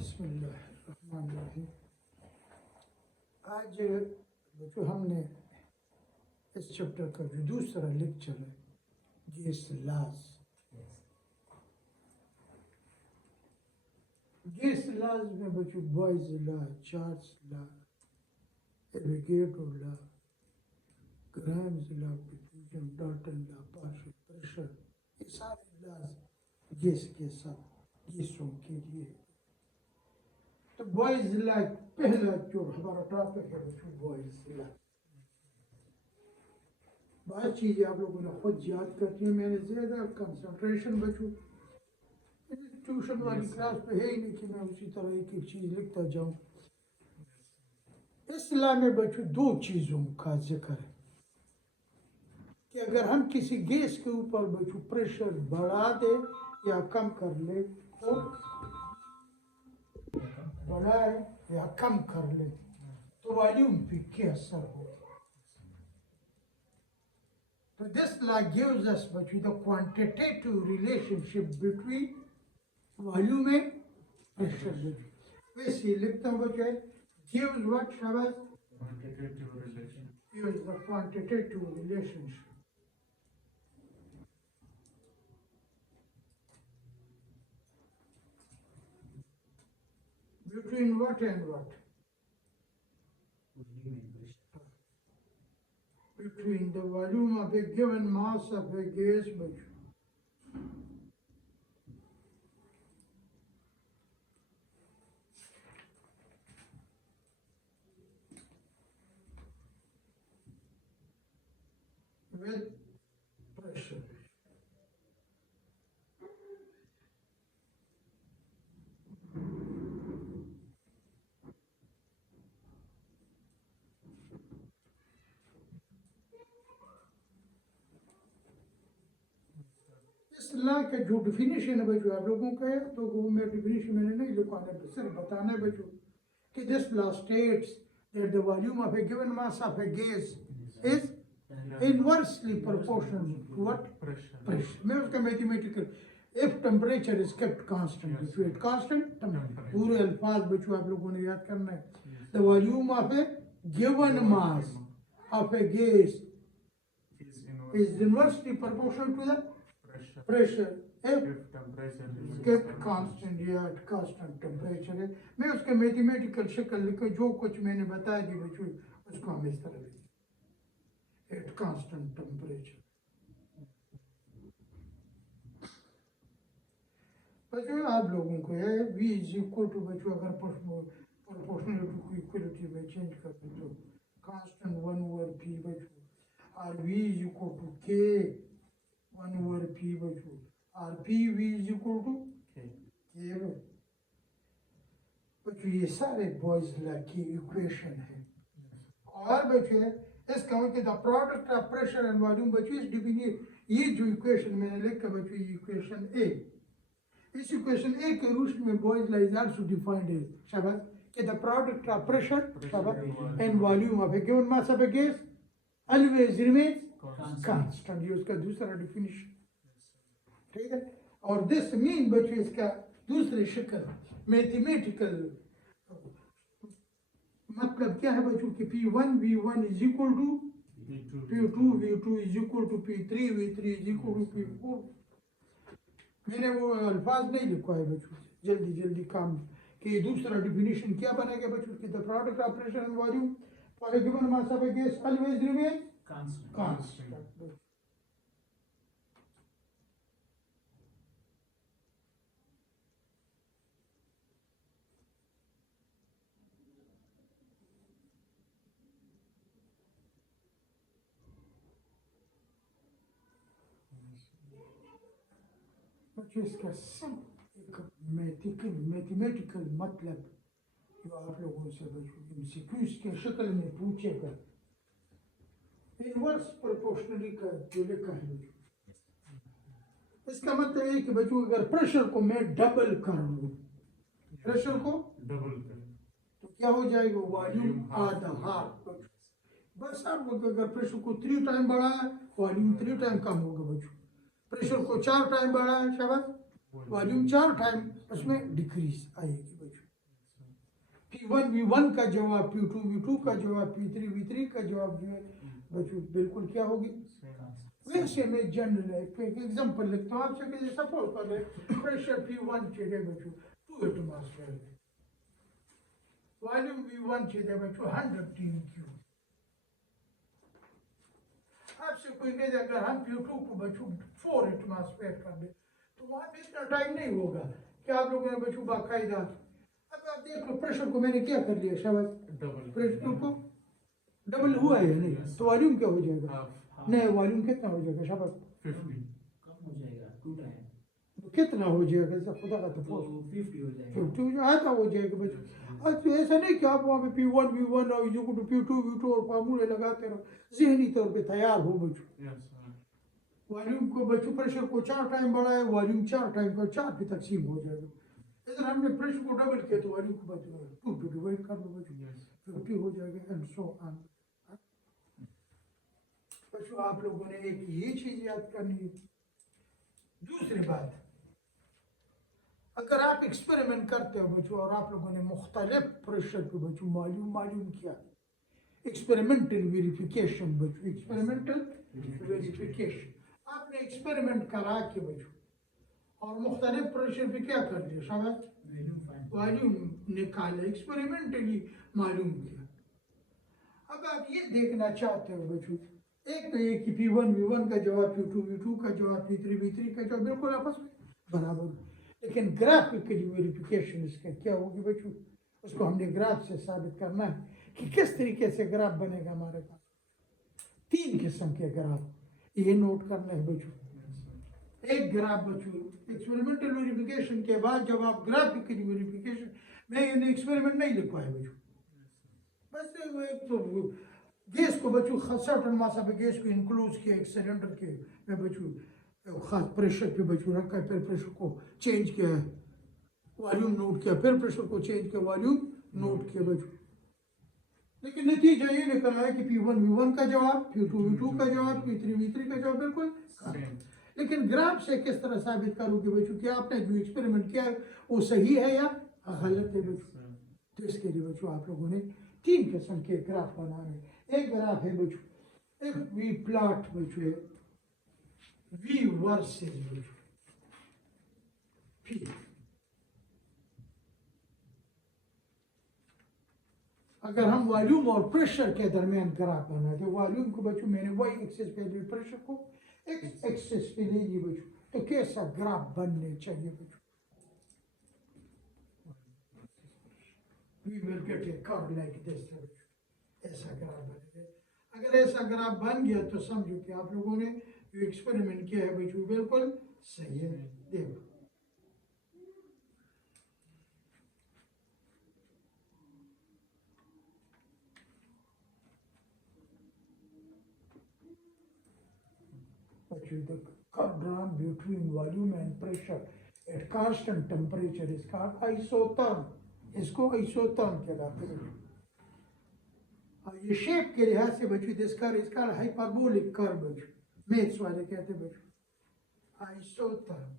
बिस्मिल्लाहिर्रहमानिर्रहीम। आज जो हमने इस चैप्टर का जो दूसरा लेक्चर है गैस लॉज। गैस लॉज में बच्चों Boyle's law, Charles law, Avogadro law, Graham's law, diffusion, Dalton law, partial pressure, ये सारे लॉज गैस के साथ गैसों के लिए। तो बॉयज लॉ पहला जो हमारा टॉपिक है बच्चों बॉयज लॉ। बहुत चीज़ें आप लोगों ने खुद याद करती हैं, मैंने ज़्यादा कंसंट्रेशन बच्चों ट्यूशन वाली क्लास पे है ही नहीं कि मैं उसी तरह एक एक चीज़ लिखता जाऊँ। इस लॉ में बच्चों दो चीज़ों का जिक्र है कि अगर हम किसी गैस के ऊपर बच्चों प्रेशर बढ़ा दे या कम कर ले तो बढ़ाए या कम कर ले तो वॉल्यूम पे क्या असर होगा। So this law gives us between the quantitative relationship between volume and pressure. वैसे लिखता हूँ बच्चे gives what शब्द Quantitative relation. gives the quantitative relationship between what and what? Between the volume of a given mass of a gas बच्चों with pressure. इस law का जो definition है बच्चों आप लोगों का है तो वो मैं डिफिनेशन मैंने नहीं लिखवाना है, सिर्फ बताना है बच्चों कि this law states that the volume of a given mass of a gas is inversely proportional to what? Pressure. मैं उसका mathematical if temperature is kept constant, if it constant, पूरे अल्फाज बच्चों आप लोगों ने याद करना है। The volume of a given mass of a gas is inversely proportional to the pressure if kept constant या constant temperature है। मैं उसका मैथमेटिकल शक्ल लिखो जो कुछ मैंने बताया दी बच्चों उसको हम इस तरह लिखें at constant temperature. बच्चों आप लोगों को है V is equal to बच्चों अगर proportional to equality में चेंज कर दे तो constant 1 over P बच्चों और V is equal to K 1 over P बच्चों और P V is equal to K बच्चों ये सारे बॉयज लॉ की इक्वेशन है। और बच्चों इसका मतलब the product of pressure and volume बच्चों इस डिफिनेशन ये जो इक्वेशन मैंने लिखा बच्चों ये इक्वेशन ए, इस इक्वेशन ए के रूट में Boyle's law is also defined as शाबाश कि द प्रोडक्ट ऑफ प्रेशर शाबाश and volume of a given mass of a gas always remains constant. ये उसका दूसरा डिफिनेशन ठीक है। और दिस मीन बच्चों इसका दूसरी शक्ल मैथमेटिकल मतलब क्या है बच्चों कि P1 V1 is equal to P2 V2 is equal to P3 V3 is equal to P4। मैंने वो अल्फाज नहीं लिखा है बच्चों जल्दी जल्दी काम कि दूसरा डिफिनेशन क्या बनेगा बच्चों कि the product of pressure and volume for a given mass of a gas always remain constant. इसका सब एक मैथमेटिकल मतलब जो आप लोगों से बच्चों एमसीक्यूज के शक्ल में पूछेगा इनवर्स प्रोपोर्शनली का जो लिखा है बच्चों इसका मतलब है कि बच्चों अगर प्रेशर को मैं डबल कर लूँ प्रेशर को डबल कर तो क्या हो जाएगा वॉल्यूम आधा हाफ बस आप अगर प्रेशर को 3 टाइम बढ़ाया वॉल्यूम 3 टाइम कम होगा बच्चों। प्रेशर को 4 टाइम बढ़ाया शाबाश वॉल्यूम 4 टाइम उसमें डिक्रीज आएगी बच्चों। P1 V1 का जवाब, P2 V2 का जवाब, P3 V3 का जवाब जो है बच्चों बिल्कुल क्या होगी। वैसे मैं जनरल एक एग्जांपल लिखता हूँ आपसे कि सपोज कर ले प्रेशर P1 चाहिए बच्चों 2 एटमॉस्फेयर, वॉल्यूम V1 चाहिए बच्चों 100 TMQ। आपसे कोई कहे अगर हम P2 को बच्चों 4 एटमॉस्फेयर कर दे तो वहां पे इतना टाइम नहीं होगा कि आप लोगों ने बच्चों बाकायदा। अब आप देख लो प्रेशर को मैंने क्या कर लिया शाबाश, डबल प्रेशर को डबल हुआ है नहीं तो वॉल्यूम क्या हो जाएगा, हाफ नहीं वॉल्यूम कितना हो जाएगा शाबाश, 50 कम हो जाएगा 2 टाइम कितना हो जाएगा ऐसा खुदा का तो तो 50 हो जाएगा 50 आता हो जाएगा बच्चों। अब तो ऐसा नहीं कि आप वहाँ पे P1 V1 और P2 V2 और फार्मूले लगाते रहो, जहनी तौर पे तैयार हो बच्चों। यस वॉल्यूम को बच्चों प्रेशर को 4 टाइम बढ़ाए, वॉल्यूम 4 टाइम को 4 पे तकसीम हो जाएगा। इधर हमने प्रेशर को डबल किया तो वॉल्यूम को बच्चों 2 पे डिवाइड कर लो बच्चों, यस 50 हो जाएगा एंड सो ऑन। बच्चों आप लोगों ने एक ये चीज याद करनी है। दूसरी बात, अगर आप एक्सपेरिमेंट करते हो बच्चों और आप लोगों ने मुख्तलिफ प्रेशर पे बच्चों मालूम किया, एक्सपेरिमेंटल वेरिफिकेशन बच्चों, एक्सपेरिमेंटल वेरिफिकेशन, आपने एक्सपेरिमेंट करा के बच्चों और मुख्तलिफ प्रेशर पे क्या कर दिया शाबाश वॉल्यूम निकाला, एक्सपेरिमेंटली मालूम किया। अब आप ये देखना चाहते हो बच्चों, एक तो ये कि P1 V1 का जवाब, P2 V2 का जवाब, P3 V3 का जवाब बिल्कुल आपस में बराबर, लेकिन ग्राफिकली वेरिफिकेशन इसका क्या होगी बच्चों, उसको हमने ग्राफ से साबित करना है कि किस तरीके से ग्राफ बनेगा। हमारे पास 3 किस्म के ग्राफ, ये नोट करना है बच्चों। एक ग्राफ बच्चों एक्सपेरिमेंटल वेरिफिकेशन के बाद जब आप ग्राफिकली वेरिफिकेशन, मैं ये एक्सपेरिमेंट नहीं लिख पाया बच्चों, बस वो एक तो गैस को बच्चों सर्टन मासा पे गैस को इंक्लूज किया एक सिलेंडर के में बच्चों खास प्रेशर पे बच्चों रखा है, फिर प्रेशर को चेंज किया है, वॉल्यूम नोट किया, फिर प्रेशर को चेंज किया, वॉल्यूम नोट किया बच्चों। लेकिन नतीजा ये निकल आया कि P1 V1 का जवाब, P2 V2 का जवाब, P3 V3 का जवाब बिल्कुल। सेम लेकिन ग्राफ से किस तरह साबित करूँ कि बच्चों कि आपने जो एक्सपेरिमेंट किया है वो सही है या गलत है बच्चों। तो इसके लिए बच्चों आप लोगों ने 3 किस्म के ग्राफ बनाने। एक ग्राफ है बच्चों, एक वी प्लॉट बच्चों है V वर्सेस बच्चों P। अगर हम वॉल्यूम और प्रेशर के दरमियान ग्राफ बनाते, वॉल्यूम को बच्चों मैंने वाई एक्सिस पे लिए, प्रेशर को एक्स एक्सिस पे ले लिए बच्चों, तो कैसा ग्राफ बनने चाहिए बच्चों। We will get a curve like this बच्चों, ऐसा ग्राफ बनेगा। अगर ऐसा ग्राफ बन गया तो समझो कि आप लोगों ने जो एक्सपेरिमेंट किया है बच्चों बिल्कुल सही है। देखो the curve drawn between volume and pressure at constant temperature is called isotherm। इसको isotherm कहलाते हैं। और ये शेप के लिहाज से बच्चों इसका हाइपरबोलिक कर्व बच्चों, मैथ्स वाले कहते हैं बच्चों isotherm।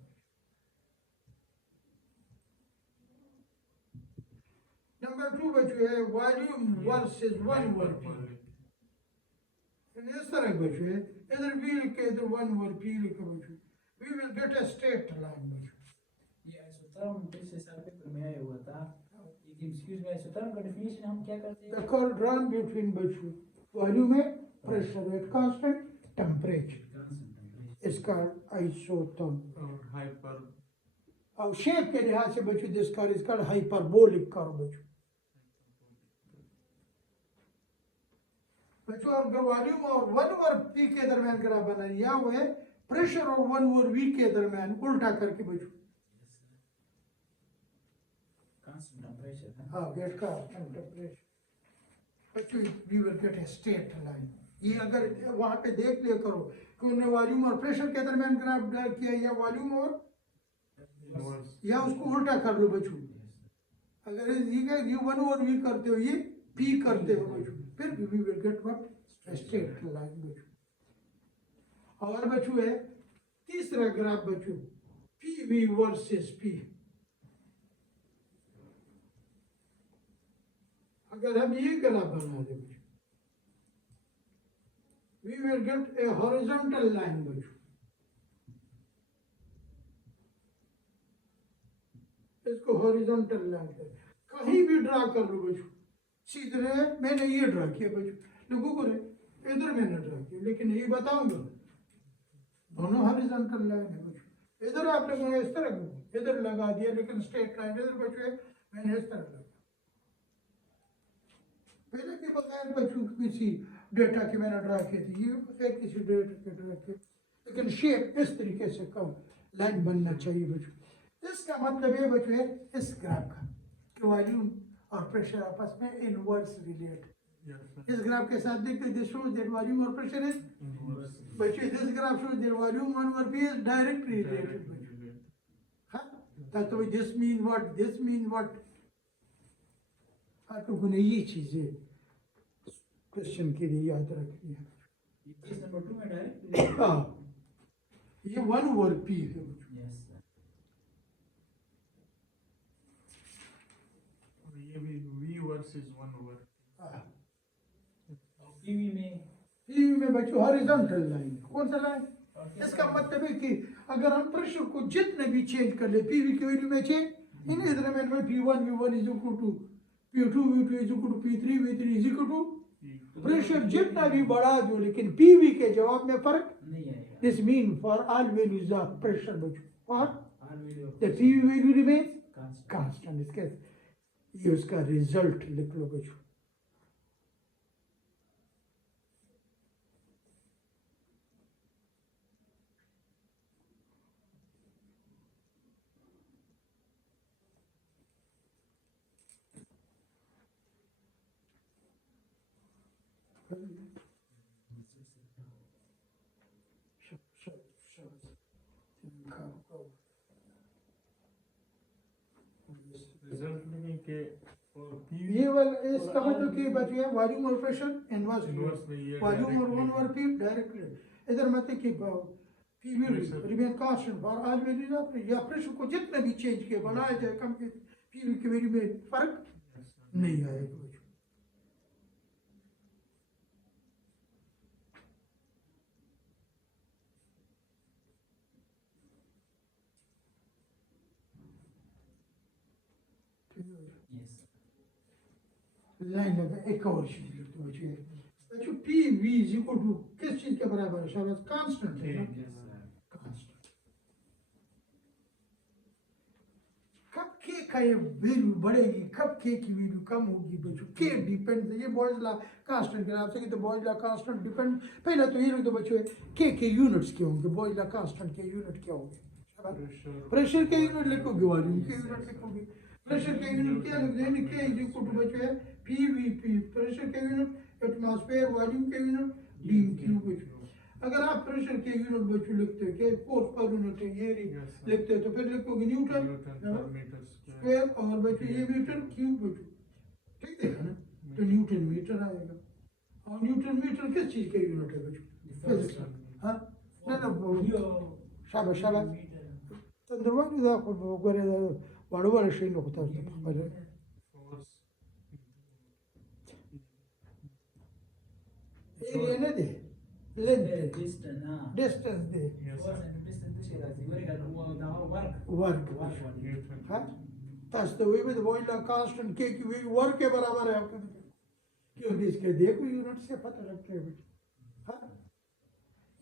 नंबर 2 बच्चों है वॉल्यूम वर्सेस 1 वर्क। इस तरह बच्चों है, इधर V लिखे इधर 1 और P लिखे बच्चों, we will get a straight line बच्चों। ये आइसोथर्म पिछले साल पेपर में आया हुआ था, एक एक्सक्यूज में आइसोथर्म का डेफिनेशन हम क्या करते हैं, The curve drawn between बच्चों volume and pressure at constant temperature is called isotherm। और हाइपर और शेप के लिहाज से बच्चों this curve is called hyperbolic curve बच्चों। बच्चों अगर वॉल्यूम और 1 और P के दरमियान ग्राफ बना या हुआ है प्रेशर और 1 और V के दरमियान उल्टा करके बच्चों, कांस्टेंट टेंपरेचर। हाँ गेट का टेम्परेचर बच्चों we will get a straight line. ये अगर वहां पे देख लिया करो कि उन्होंने वॉल्यूम और प्रेशर के दरमियान ग्राफ ड्रा किया या वॉल्यूम और, या उसको उल्टा कर लो बच्चों। अगर ये 1 और V करते हो ये P करते हो बच्चों, फिर we will get what straight line बच्चों। और बच्चों है तीसरा ग्राफ बच्चों PV वर्सेस P। अगर हम ये ग्राफ बना दें we will get a horizontal line बच्चों, इसको horizontal line कर कहीं भी ड्रा कर लो बच्चों, सीधे मैंने ये ड्रा किया बच्चों, लोगों को इधर मैंने ड्रा किया, लेकिन ये बताऊंगा दोनों horizontal line है बच्चों, इधर आप लोगों ने इस तरह इधर लगा दिया, लेकिन स्ट्रेट लाइन इधर बच्चों मैंने इस तरह लगा, पहले के बगैर बच्चों किसी डेटा की मैंने ड्रा की थी, ये बगैर किसी डेटा के ड्रा की, लेकिन शेप इस तरीके से कम लाइन बनना चाहिए बच्चों। इसका मतलब ये बच्चों है इस ग्राफ का कि वॉल्यूम और प्रेशर आपस में इनवर्स रिलेट, इस ग्राफ के साथ देखते दिस शोज दैट वॉल्यूम और प्रेशर इज बच्चों, this graph shows that volume one over P is directly related बच्चों। हाँ तो दिस मीन व्हाट आप लोगों ने ये चीजें क्वेश्चन के लिए याद रखनी है। केस नंबर 2 में डायरेक्ट हाँ ये 1 ओवर पी है, यस सर, ये भी v वर्सेस 1 ओवर पीवी में बच्चों हॉरिजॉन्टल लाइन, कौन सा लाइन? इसका मतलब है कि अगर हम प्रेशर को जितने भी चेंज कर ले पीवी की वैल्यू में चेंज, इन इधर में P1 V1 is equal to P2 V2 is equal to P3 V3 is equal to, pressure जितना भी बढ़ा दो लेकिन पीवी के जवाब में फर्क नहीं आएगा, this mean for all values of pressure बच्चों, for our value the PV value remains constant, constant. इसके ये उसका रिजल्ट लिख लो बच्चों। रिजल्ट में के और ये वाला इसका मतलब कि बच्चे वॉल्यूम और प्रेशर इनवर्स इनवर्स में ये वॉल्यूम और 1 ओवर पी डायरेक्टली, इधर मतलब कि PV remain constant for all values of, या प्रेशर को जितना भी चेंज किया बढ़ाया जाए कम के पीवी की वैल्यू में फर्क नहीं आएगा बच्चों। यस लाइन लगा एक और चीज लिखते बच्चे, बच्चों P V is equal to किस चीज के बराबर है? शाबाश, कांस्टेंट है ना, कांस्टेंट। कब के का ये वैल्यू बढ़ेगी, कब के की वैल्यू कम होगी बच्चों, के डिपेंड, ये बॉयज लॉ कांस्टेंट है आपसे कि तो बॉयज लॉ कांस्टेंट डिपेंड, पहले तो ये लोग तो बच्चों के यूनिट्स क्या होंगे, बॉयज लॉ कांस्टेंट के यूनिट क्या होंगे? प्रेशर के यूनिट लिखोगे, वॉल्यूम के यूनिट लिखोगे, प्रेशर के यूनिट क्या लिख देंगे, के इज इक्वल टू बच्चों है पीवीपी, प्रेशर के यूनिट एटमॉस्फेयर, वॉल्यूम के यूनिट डीम क्यूब बच्चों। अगर आप प्रेशर के यूनिट बच्चों लिखते हो कि फोर्स पर यूनिट है ये लिखते हो तो फिर लिखोगे न्यूटन पर मीटर स्क्वायर और बच्चों ये मीटर क्यूब बच्चों, ठीक है ना, तो न्यूटन मीटर आएगा। और न्यूटन मीटर किस चीज के यूनिट है बच्चों? फिजिक्स। हाँ ना शाबाश शाबाश, तंदुरुस्ती दा वगैरह वाड़ो शे होता है एरिया ने दे लेंथ डिस्टेंस दे वर्क हाँ तास तो वही में वही ला कांस्टेंट के की वही वर्क के बराबर है आपके, क्योंकि इसके देखो यूनिट से पता लगता है हाँ।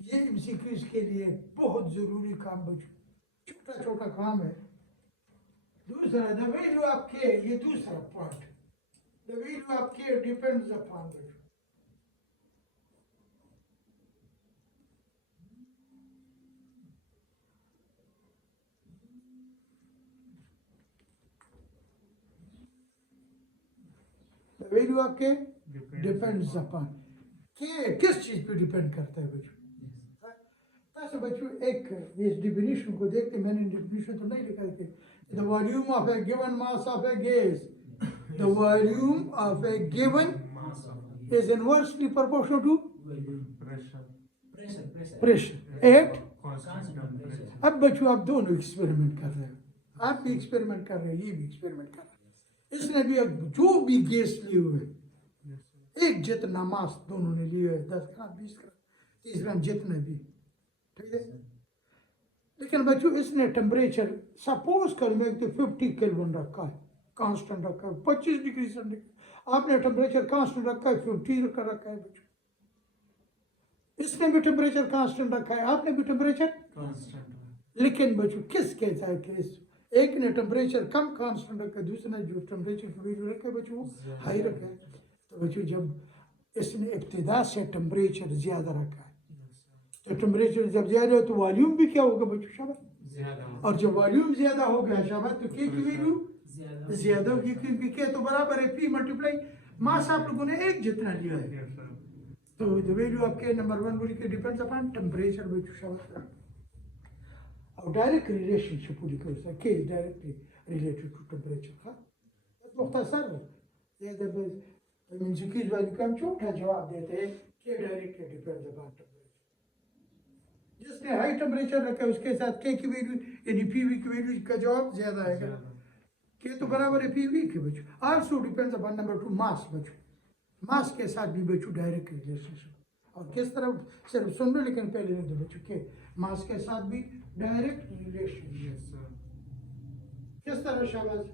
ये एमसीक्यूज के लिए बहुत जरूरी काम बच्चों, छोटा छोटा काम है। दूसरा द वैल्यू ऑफ के, ये दूसरा पॉइंट, द वैल्यू ऑफ के डिपेंड्स अपॉन बच्चों, द वैल्यू ऑफ के डिपेंड्स अपॉन, के किस चीज पे डिपेंड करता है बच्चों? ऐसे बच्चों एक इस डिफिनीशन को देखते, मैंने डिफिनीशन तो नहीं लिखा है, the volume of a given mass of a gas, the volume of a given is inversely proportional to pressure at. अब बच्चों आप दोनों एक्सपेरिमेंट कर रहे हो, आप भी एक्सपेरिमेंट कर रहे हो, ये भी एक्सपेरिमेंट कर रहे हो, इसने भी जो भी गैस लिए हुए Yes, sir. एक जितना मास दोनों ने लिए हुए 10 ग्राम 20 ग्राम 30 ग्राम जितने भी, ठीक है। लेकिन बच्चों इसने टेम्परेचर सपोज कर में तो 50 केल्विन रखा है, कांस्टेंट रखा है, 25 डिग्री सेंटीग्रेड, आपने टेम्परेचर कांस्टेंट रखा है 50 रखा है बच्चों। इसने भी टेम्परेचर कांस्टेंट रखा है, आपने भी टेम्परेचर, Constant. लेकिन बच्चों किस कैसा है केस, एक ने टेम्परेचर कम कांस्टेंट रखा है, दूसरे ने जो टेम्परेचर वैल्यू रखा है बच्चों वो हाई रखा है। तो बच्चों जब इसने इब्तिदा से टेम्परेचर ज्यादा रखा है Yes, sir. तो टेम्परेचर जब ज्यादा हो तो वॉल्यूम भी क्या होगा बच्चों, शाबाश। ज़्यादा. और जब वॉल्यूम ज्यादा हो गया शाबाश तो के की वैल्यू ज्यादा ज्यादा होगी, क्योंकि के तो बराबर है पी मल्टीप्लाई मास, आप लोगों ने एक जितना लिया है। Yes, sir. तो द वैल्यू ऑफ के नंबर 1 बोली के डिपेंड्स अपॉन टेम्परेचर बच्चों, शाबाश। और डायरेक्ट रिलेशनशिप पूरी कर सकते, K is directly related to temperature. हाँ मुख्तसर ये जब म्यूजिक वाली का हम छोटा जवाब देते हैं के डायरेक्टली डिपेंड्स अपॉन टेम्परेचर। जिसने हाई टेम्परेचर रखा है उसके साथ के की वैल्यू यानी पीवी की वैल्यू का जवाब ज्यादा आएगा, ज़्यादा. के तो बराबर है पीवी के बच्चों। आल्सो डिपेंड्स अपॉन नंबर 2 मास बच्चों, मास के साथ भी बच्चों डायरेक्ट रिलेशनशिप। और किस तरह सिर्फ सुन लो लेकिन पहले लिख दो बच्चों के मास के साथ भी डायरेक्ट रिलेशनशिप। Yes, sir. किस तरह शाबाश,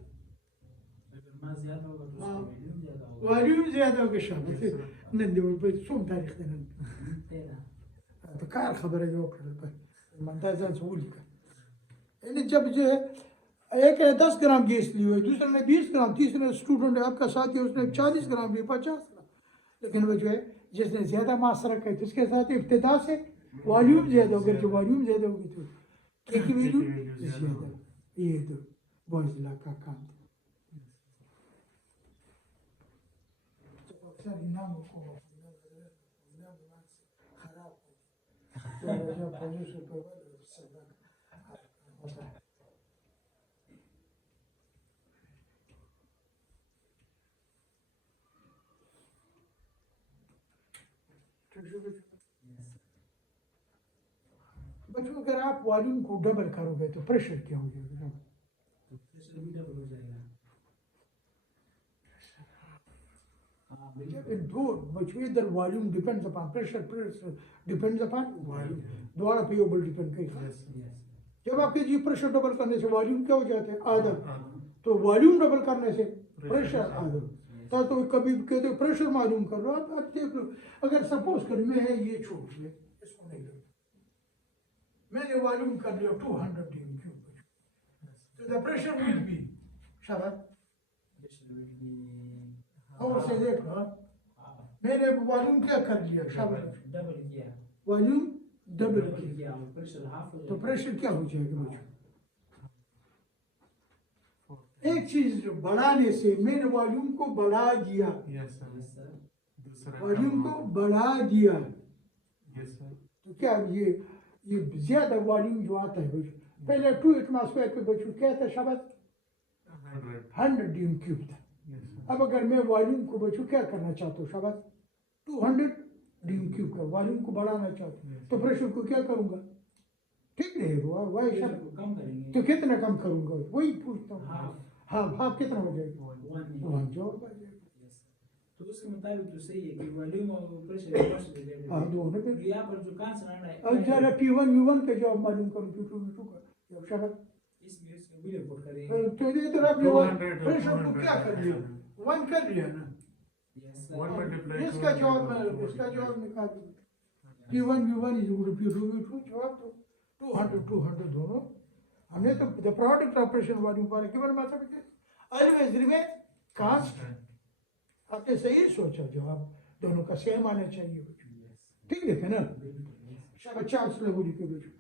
अगर मास ज्यादा होगा तो हाँ। उसकी वैल्यूम ज्यादा होगा। वॉल्यूम ज्यादा होगा शाबाश। Yes, sir. नंदे बोल सोम तारीख देना तेरह तो कार खबर है जो मंदाजा सूल का यानी जब जो है एक ने 10 ग्राम गैस ली हुई, दूसरे ने 20 ग्राम, तीसरे स्टूडेंट है आपका साथी उसने 40 ग्राम भी 50 ग्राम, लेकिन वो जो है जिसने ज्यादा मास रखा है तो उसके साथ इब्तिदा से वॉल्यूम ज्यादा होगा, जो वॉल्यूम ज्यादा होगी तो के की वैल्यू ज्यादा। ये तो बॉयज ला का काम था। तो अक्सर इनाम को खराब तो जब पुलिस को सबक होता है। बच्चों अगर आप वॉल्यूम को डबल करोगे तो प्रेशर क्या हो जाएगा, तो प्रेशर भी डबल हो जाएगा। हाँ जब बिल्कुल। इन दो बच्चों इधर volume depends upon pressure, pressure depends upon volume, दोनों पे ऊपर डिपेंड करेगा। Yes, sir. Yes. जब आपके जी प्रेशर डबल करने से वॉल्यूम क्या हो जाता है आधा, आधा. तो वॉल्यूम डबल करने से प्रेशर Pressure. आधा। तो कभी कहते हो प्रेशर मालूम कर लो, आप देख लो। अगर सपोज कर मैं है ये छोड़ दिया इसको नहीं लो, मैंने वॉल्यूम कर लिया 200 टीम क्यूब, तो द प्रेशर विल बी शाबाश। Pressure will be और से देखो हाँ, हाँ, मैंने वॉल्यूम क्या कर लिया शाबाश, डबल किया वॉल्यूम डबल डबल की, किया और प्रेशर हाफ हो तो जाएगा। प्रेशर क्या हो जाएगा बच्चों। एक चीज जो बढ़ाने से मैंने वॉल्यूम को बढ़ा दिया, Yes, sir. Yes, sir. दूसरा वॉल्यूम को काम. बढ़ा दिया, Yes, sir. तो क्या ये ज्यादा वॉल्यूम जो आता है बच्चों, पहले 2 एटमॉस्फेयर पे बच्चों क्या था शाबाश 100. 100 ड्यूम क्यूब था। Yes, sir. अब अगर मैं वॉल्यूम को बच्चों क्या करना चाहता हूँ शाबाश 200 ड्यूम क्यूब का वॉल्यूम को बढ़ाना चाहता हूँ, तो प्रेशर को क्या करूंगा, ठीक नहीं वही प्रेशर सब, को कम करेंगे। तो कितना कम करूंगा वही पूछता हूँ। हाफ हाँ हाफ कितना हो जाएगा, 1 वन जो हो जाएगा। Yes, sir. तो उसके मुताबिक तो सही है कि वॉल्यूम और प्रेशर आपस में रिलेटेड हाँ है। दोनों पे। तो यहाँ पर जो कांस्टेंट आना है अब जरा P1 U1 का जवाब मालूम करो P2 V2 का, जब शाबाश इसमें इसमें भी रिपोर्ट करेंगे। तो इधर आपने 200 प्रेशर को क्या कर लिया, 1 कर लिया ना, Yes, sir. 1 multiply इसका 200 जवाब मैं इसका जवाब निकाल दूँ P1 U1 is equal to P2 V2, जवाब तो 200 दोनों हमने तो द प्रोडक्ट ऑपरेशन वॉल्यूम पर given mathematics always remain constant. आपने सही सोचा, जवाब दोनों का सेम आना चाहिए बच्चों, ठीक है ना। शाबाश चांस लगोरी के बच्चों।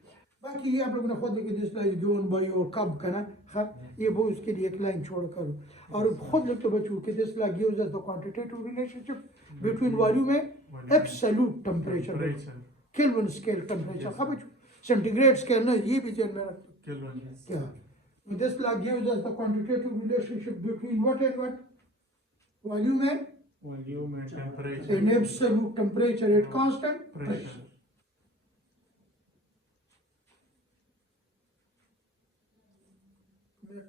बाकी ये आप लोगों ने खुद लिखे दिस लाइन गिवन बाय और कब का ना, हाँ ये वो उसके लिए एक लाइन छोड़ करो और खुद लिख दो बच्चों कि this law gives us the quantitative relationship between volume and absolute temperature, Temperature. Kelvin scale temperature. हाँ बच्चों सेंटीग्रेड स्केल ना, ये भी ध्यान में रखो Kelvin. क्या। This law gives us the quantitative relationship between what and what, volume and Volume and temperature. an absolute temperature at constant pressure. Pressure.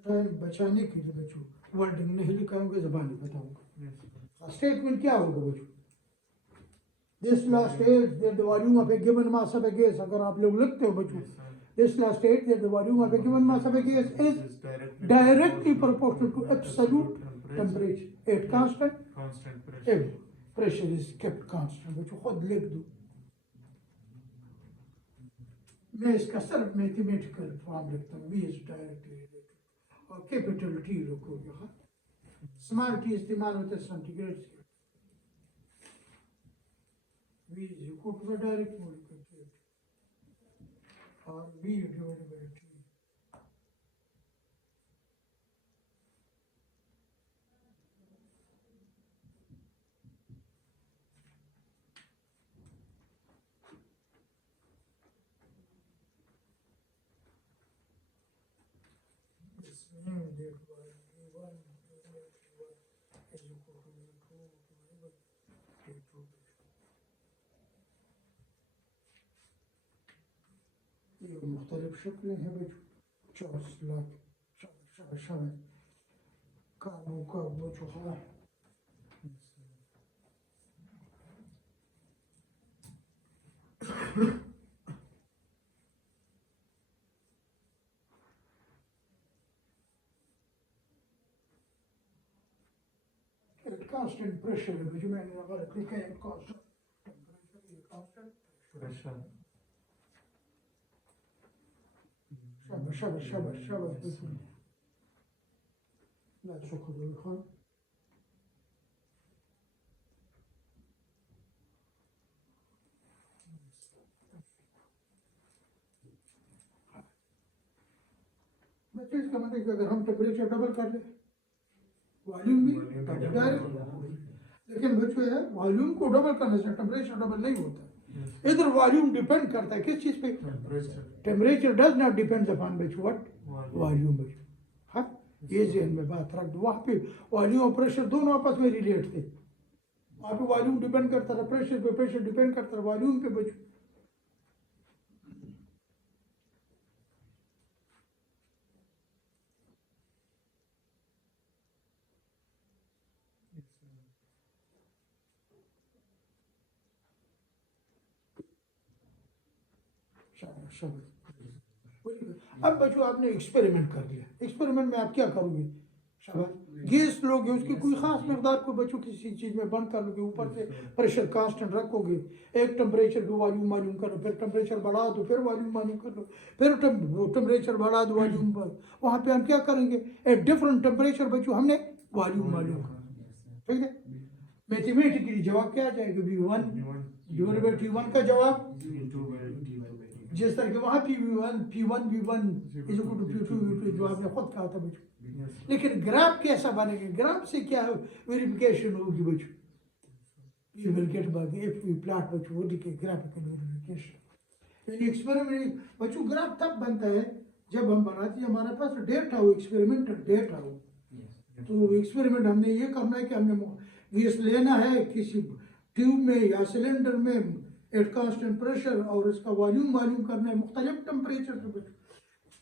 Time बचाने के लिए बच्चों वर्डिंग नहीं लिखाऊंगा, जबानी बताऊंगा। Yes, sir. स्टेटमेंट क्या होगा बच्चों? This law states that the volume of a given mass of a gas, अगर आप लोग लिखते हो बच्चों, Yes, sir. This law states that the volume of a given mass of a gas is Is directly proportional to absolute temperature at constant constant pressure. if pressure is kept constant। बच्चों खुद लिख दो, मैं इसका सिर्फ mathematical form लिखता हूँ, V is directly related और कैपिटल T रखोगे। हाँ, स्मॉल t इस्तेमाल होता है सेंटीग्रेड से, V is equal to direct multiplication और V divided by T। This means that V1 is equal to V2 divided by K2। ये मुख्तलिफ शक्लें हैं बच्चों, 24 लाख शब कामों का बच्चों है। कांस्टेंट प्रेशर है बच्चों, मैंने गलत लिखा है, कांस्टेंट टेम्परेचर, ये कांस्टेंट Pressure. शाबाश बच्चों, لا شكرا يا اخوان। बच्चों इसका मतलब कि अगर हम टेम्परेचर डबल कर ले वॉल्यूम भी डायरेक्ट, लेकिन बच्चों है वॉल्यूम को डबल करने से टेम्परेचर डबल नहीं होता। Yes. इधर वॉल्यूम डिपेंड करता है किस चीज पे? Temperature. Temperature does not depend upon बच्चों व्हाट? Volume. वॉल्यूम बच्चों। हाँ, ये ज़हन में बात रख दो, वहाँ पे वॉल्यूम और प्रेशर दोनों आपस में रिलेट थे। वहाँ पे वॉल्यूम डिपेंड करता था प्रेशर पे, प्रेशर डिपेंड करता था वॉल्यूम पे बच्चों। Yes, sir. अब बच्चों आपने एक्सपेरिमेंट कर लिया, एक्सपेरिमेंट में आप क्या करोगे? शाबाश, गैस लोगे, उसकी कोई खास मकदार को बच्चों किसी चीज में बंद कर लोगे, ऊपर से प्रेशर कांस्टेंट रखोगे, एक टेम्परेचर को वॉल्यूम मालूम कर लो, फिर टेम्परेचर बढ़ा दो, फिर वॉल्यूम मालूम कर लो, फिर टेम्परेचर बढ़ा दो वॉल्यूम पर। वहाँ पे हम क्या करेंगे? एट डिफरेंट टेम्परेचर बच्चों हमने वॉल्यूम मालूम कर, ठीक है? मैथमेटिकली जवाब क्या आ जाएगा? V1 डिवाइडेड बाय T1 का जवाब V2 by जिस तरह के वहाँ P1 V1 is equal to P2 V2 जो आपने खुद कहा था बच्चों। Yes. लेकिन ग्राफ कैसा बनेगा? ग्राफ से क्या वेरिफिकेशन होगी बच्चों? You will get by if we plot बच्चों वो देखिए ग्राफिकल वेरिफिकेशन। यानी एक्सपेरिमेंट बच्चों ग्राफ तब बनता है जब हम बनाते हैं हमारे पास डेटा हो, एक्सपेरिमेंटल डेटा हो। तो एक्सपेरिमेंट हमने ये करना है कि हमने गैस लेना है किसी ट्यूब में या सिलेंडर में एट कांस्टेंट प्रेशर और इसका वॉल्यूम मालूम करना है मुख्तलिफ टेम्परेचर पे बच्चों।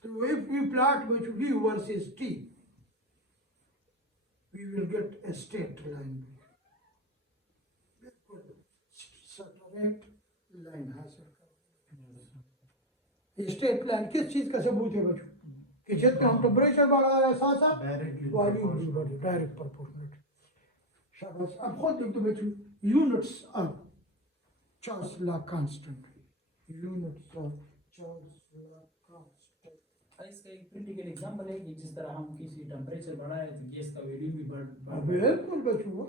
तो इफ वी प्लॉट बच्चों V versus T, we will get a straight line। Straight line हासिल करो। स्ट्रेट लाइन किस चीज का सबूत है बच्चों? कि जितना हम टेम्परेचर बढ़ा रहे हैं साथ साथ Directly वॉल्यूम भी बढ़े, डायरेक्ट प्रोपोर्शनल। शाबाश, अब खुद लिख दो बच्चों, units of Charles law constant, units of Charles law constant. इसका एक प्रैक्टिकल एग्जांपल है कि जिस तरह हम किसी टेम्परेचर बढ़ाए तो गैस का वॉल्यूम भी बढ़ बिल्कुल बच्चों,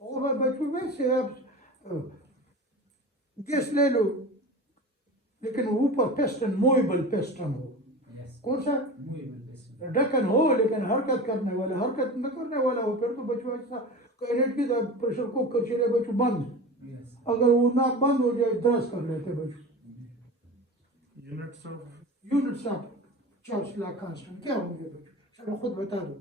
और बच्चों वैसे आप गैस ले लो लेकिन ऊपर पिस्टन मूवेबल पिस्टन हो, यस कौन सा? मूवेबल बेस ढक्कन हो लेकिन हरकत करने वाला, हरकत न करने वाला हो, फिर तो बच्चों ऐसा कैनेट की तरह प्रेशर कुकर चले बच्चों बंद, यस अगर वो ना बंद हो जाए दरस कर लेते बच्चों। Units of units of Charles law constant क्या होंगे बच्चों? चलो खुद बता दो।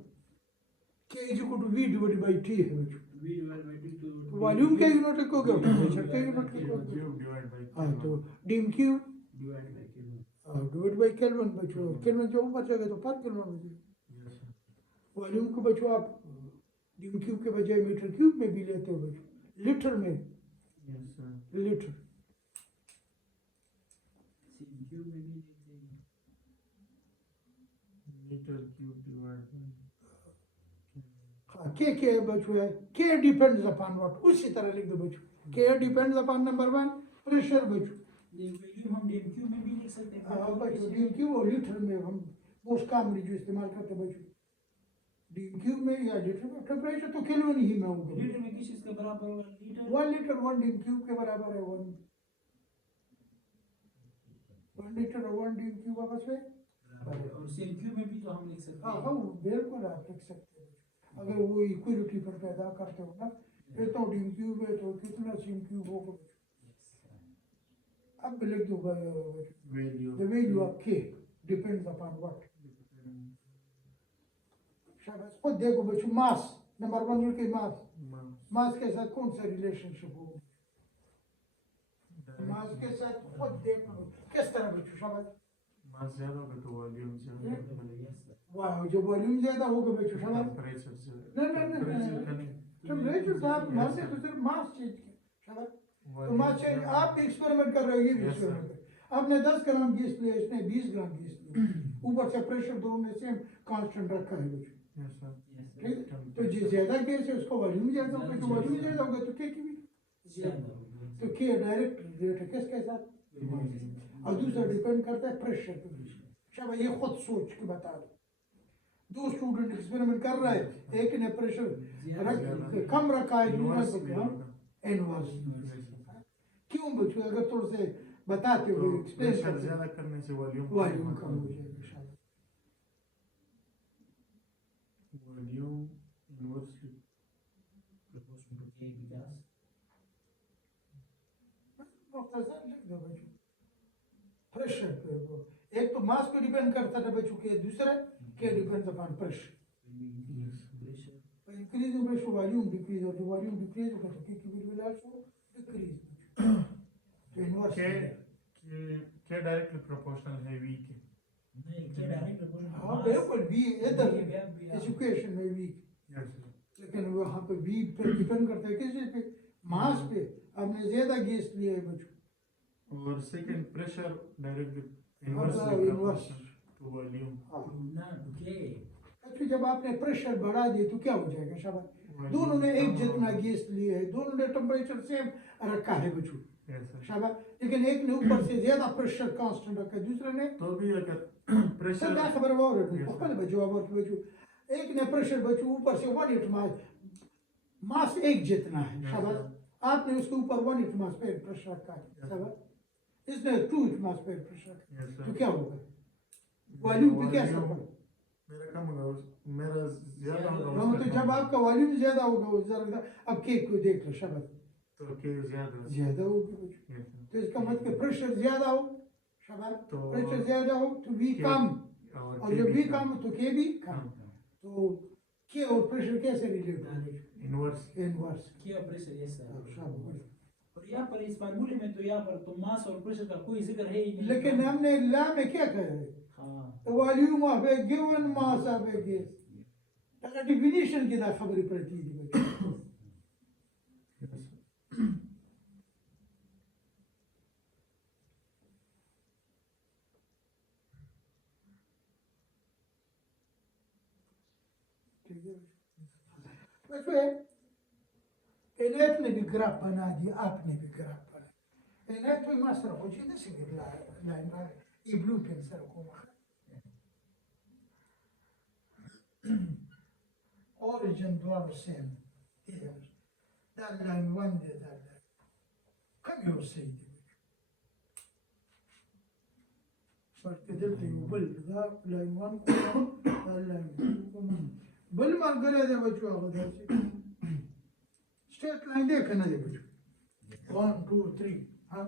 K is equal to V divided by T है बच्चों। V डिवाइड बाय T तो वॉल्यूम के यूनिट लिखोगे, टेम्परेचर के यूनिट लिखोगे। cube divided by हाँ तो K1. Dm cube divide by K1 divide by Kelvin बच्चों, केल्विन जो ऊपर जाएगा तो पर केल्विन हो जाएगा। Yes, sir. वॉल्यूम को बच्चों आप ड्यूम क्यूब के बजाय मीटर क्यूब में भी लेते हो बच्चों, लीटर में, Yes, sir. लीटर। CQ में भी लेते हैं। Meter cube divided by. हाँ के बच्चों है, के डिपेंड्स अपॉन व्हाट, उसी तरह लिख दो बच्चों, के depends upon number one pressure बच्चों। ये वैल्यू हम DMQ में भी लिख सकते हैं। हाँ बच्चों ड्यूम क्यूब और लीटर में हम मोस्ट कॉमनली जो इस्तेमाल करते हैं बच्चों, ड्यूम क्यूब में या लीटर में, टेम्परेचर तो किलोन ही में होगा। लीटर में किस चीज के बराबर होगा? लीटर 1 लीटर 1 ड्यूम क्यूब के बराबर है, 1 लीटर और 1 ड्यूम क्यूब आपस में। और CQ में भी तो हम लिख सकते हाँ हैं। हाँ बिल्कुल आप लिख सकते हैं अगर वो इक्वलिटी पर पैदा करते हो ना, ये तो ड्यूम क्यूब है तो कितना सीम क्यूब होगा। अब लिख दो Value. the value of k depends upon what। शाबाश, खुद देखो बच्चों, मास नंबर वन के मास, Mass. मास के साथ कौन सा रिलेशनशिप होगा? मास के साथ खुद देखो किस तरह बच्चों, शाबाश। Mass ज़्यादा होगा तो वॉल्यूम ज़्यादा होगा। वाह, जो वॉल्यूम ज्यादा होगा बच्चों, शाबाश। टेम्परेचर से। नहीं, टेम्परेचर का नहीं। टेम्परेचर साहब मास है तो सिर्फ मास चेंज किया, शाबाश। तो मास चेंज, आप एक्सपेरिमेंट कर रहे हो, ये भी Yes, sir. एक्सपेरिमेंट कर, आपने 10 ग्राम गैस लिया, इसने 20 ग्राम गैस लिया, ऊपर से प्रेशर दोनों ने सेम कांस्टेंट रखा है बच्चों, Yes, sir. ठीक। तो जो ज्यादा गैस है उसका वॉल्यूम ज्यादा होगा, तो वॉल्यूम ज्यादा होगा तो के की भी ज्यादा होगा। तो के डायरेक्ट रिलेट है किसके साथ, और दूसरा डिपेंड करता है प्रेशर पे। शाबाश, ये खुद सोच के बता दो। दो स्टूडेंट एक्सपेरिमेंट कर रहा है, एक ने प्रेशर कम रखा है, दूसरा Inverse भी होगा। इनवर्स। Yes, sir. क्यों बच्चों, अगर थोड़े से बताते हो, तो एक्सप्लेन प्रेशर करते ज़्यादा करने से वॉल्यूम वॉल्यूम कम हो जाएगा। शाबाश, volume inversely Proportion to K because मुख्तसर लिख दो बच्चों, प्रेशर पे वो एक तो मास पे डिपेंड करता है बच्चों के, दूसरा के depends upon pressure. pressure increasing pressure volume decrease, और वॉल्यूम डिक्रीज होगा तो के की विल आल्सो डिक्रीज। तो इनवर्स के डायरेक्टली प्रोपोर्शनल है वी के। नहीं क्या डायरेक्ट proportion to हाँ mass। बिल्कुल, वी इधर ये भी इस इक्वेशन में वी, Yes, sir. लेकिन वहाँ पे वी पे डिपेंड करता है किस चीज पे, मास पे। आपने ज्यादा गैस लिया है बच्चों, और second pressure directly inverse. Inversely proportional to volume. हाँ। ना to K अच्छा, जब आपने प्रेशर बढ़ा दिया तो क्या हो जाएगा? शाबाश, दोनों ने एक जितना गैस लिए है, दोनों ने टेम्परेचर सेम रखा है बच्चों, Yes, sir. शाबाश। लेकिन एक ने ऊपर से ज्यादा प्रेशर कांस्टेंट रखा है, दूसरे ने तो भी अगर प्रेशर सदा खबर और Yes, sir. पहले जवाब और बच्चों, एक ने प्रेशर बच्चों ऊपर से 1 इट मास एक जितना है, Yes, शाबाश। sir. आपने उसके ऊपर 1 इट मास पे प्रेशर रखा है, Yes, शाबाश। इसने 2 इट मास पे प्रेशर रखा है, Yes, sir. तो क्या होगा? वॉल्यूम पे क्या असर Volume पड़ेगा? मेरा कम होगा, मेरा ज्यादा होगा हाँ, तो उसका जब कम। आपका वॉल्यूम ज्यादा होगा वो ज्यादा, अब केक को देख लो, शाबाश, तो के ज्यादा ज्यादा होगी बच्चों। Yes, sir. तो इसका मतलब प्रेशर ज्यादा हो, शाबाश, तो प्रेशर ज्यादा हो तो वी के- कम, और और के जब भी वी कम तो के भी कम। कम। तो के और प्रेशर कैसे रिलेट होंगे? Inverse inverse. K और pressure yes sir। शाबाश। और यहाँ पर इस फार्मूले में तो यहाँ पर तो मास और प्रेशर का कोई जिक्र है ही नहीं। लेकिन हमने ला में क्या कहा है? हाँ volume of a given mass of a gas, अगर डिफिनीशन की ना खबर पड़ती है बच्चों। Yes, sir. ठीक है बच्चों, इन्हें ने भी ग्राफ बना दिया, आपने भी ग्राफ बना, इन्हें तो मास्टर हो जाए ना सिर्फ लाइन में ये ब्लू पेन सर को origin dwell same that line one did that come you see but the thing will that line one that line two बल मार करे दे बच्चों आप उधर से स्ट्रेट लाइन देखना दे बच्चों 1 2 3 हाँ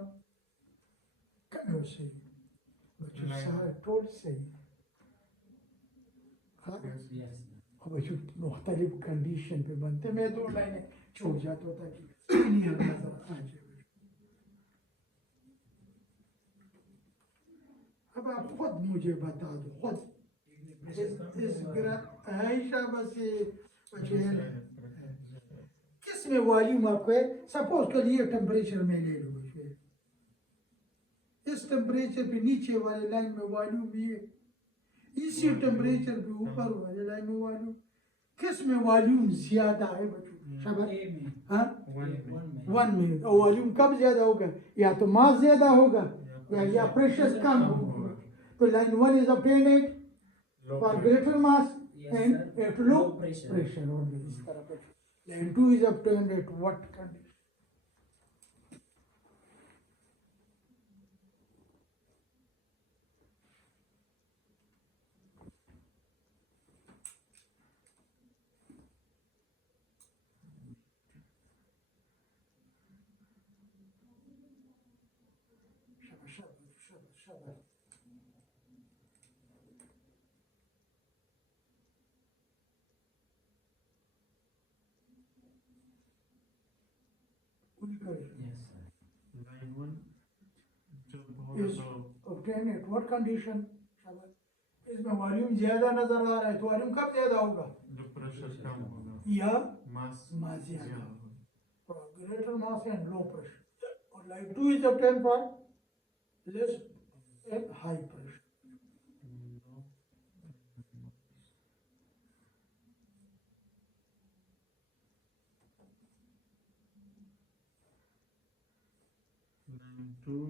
come you see बच्चों सारे टोल से हाँ yes अब बच्चों मुख्तलिफ कंडीशन पे बनते, मैं 2 लाइनें छोड़ जाता हूँ ताकि क्लियर नजर आ जाए। अब आप खुद मुझे बता दो, खुद शाबाश ये बच्चे हैं। किस में वॉल्यूम आपको है, सपोज करिए टेम्परेचर में ले लो बच्चे, इस टेम्परेचर पे नीचे वाले लाइन में वॉल्यूम भी है, इसी टेम्परेचर पे ऊपर वाले लाइन में वॉल्यूम, किस में वॉल्यूम ज्यादा है बच्चों? शाबाश। हाँ, वन में। और वॉल्यूम कब ज्यादा होगा? या तो मास ज्यादा होगा या प्रेशर कम होगा। तो line 1 is obtained for greater mass and at low pressure only. इस तरह पे line 2 is obtained at what condition? शाबाश। Line one जब is होगा obtained at what condition? शाबाश। इसमें वॉल्यूम ज्यादा नजर आ रहा है, तो वॉल्यूम कब ज्यादा होगा? जो प्रेशर कम होगा, या मास मास ज्यादा ज्यादा होगा। होगा। Greater mass and low pressure. और line 2 is obtained for less and high pressure. Line two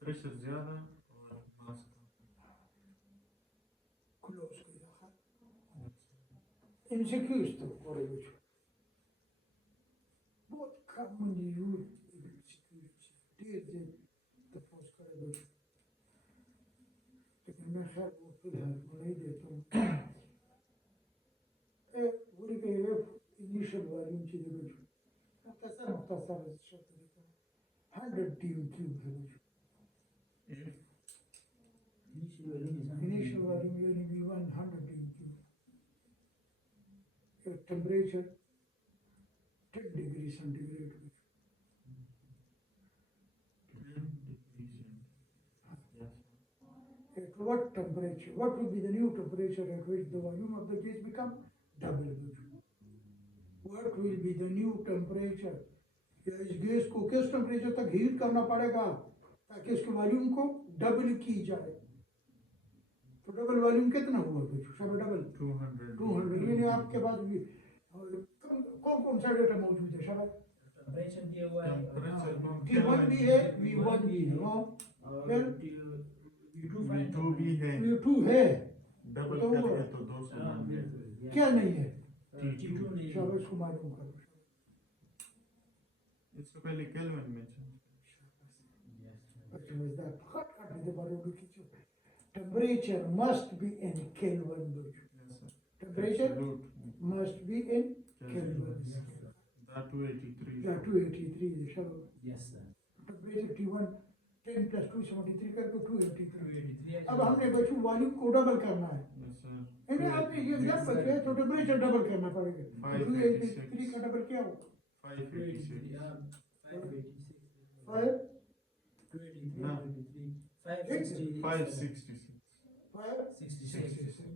pressure ज्यादा और मास Close को रखा। MCQs तो और कुछ बहुत commonly used MCQs देर से तपोस करे कुछ, लेकिन मैं शायद वो फिलहाल को नहीं देता हूँ। वो के initial volume चीज़ें कुछ मुख्तसर शब्द देता हूँ। 100 TU cube है कुछ। Initial volume यानी V1 100 TU cube। Temperature 10 degree centigrade कुछ। At what temperature? What will be the new temperature at which the volume of the gas become double? What will be the new temperature? या इस gas को किस temperature तक heat करना पड़ेगा ताकि इसके वॉल्यूम को डबल की जाए? तो डबल वॉल्यूम कितना हुआ कुछ? सब डबल 200 यानी आपके पास भी कौन कौन सा डेटा मौजूद है? शाबाश। टेम्परेचर दिया हुआ है, T1 भी है, V1 भी है, फिर V2 भी है, V2 है, डबल तो वो करेंगे तो 200 बन गया। क्या नहीं है? T2 नहीं। शाबाश को मालूम करो। इससे पहले केल्विन में था। Temperature must be in Kelvin. Temperature must be in Kelvin. That 283. Yeah, 283 is shallow. Yes sir. Temperature T1 10 plus 273 करके 283। अब 283 हमने बच्चों वॉल्यूम को डबल करना है। Yes sir. इन्हें आपने ये जब बचे तो टेम्परेचर डबल करना पड़ेगा। 283 का डबल क्या होगा? 586. 566. 566।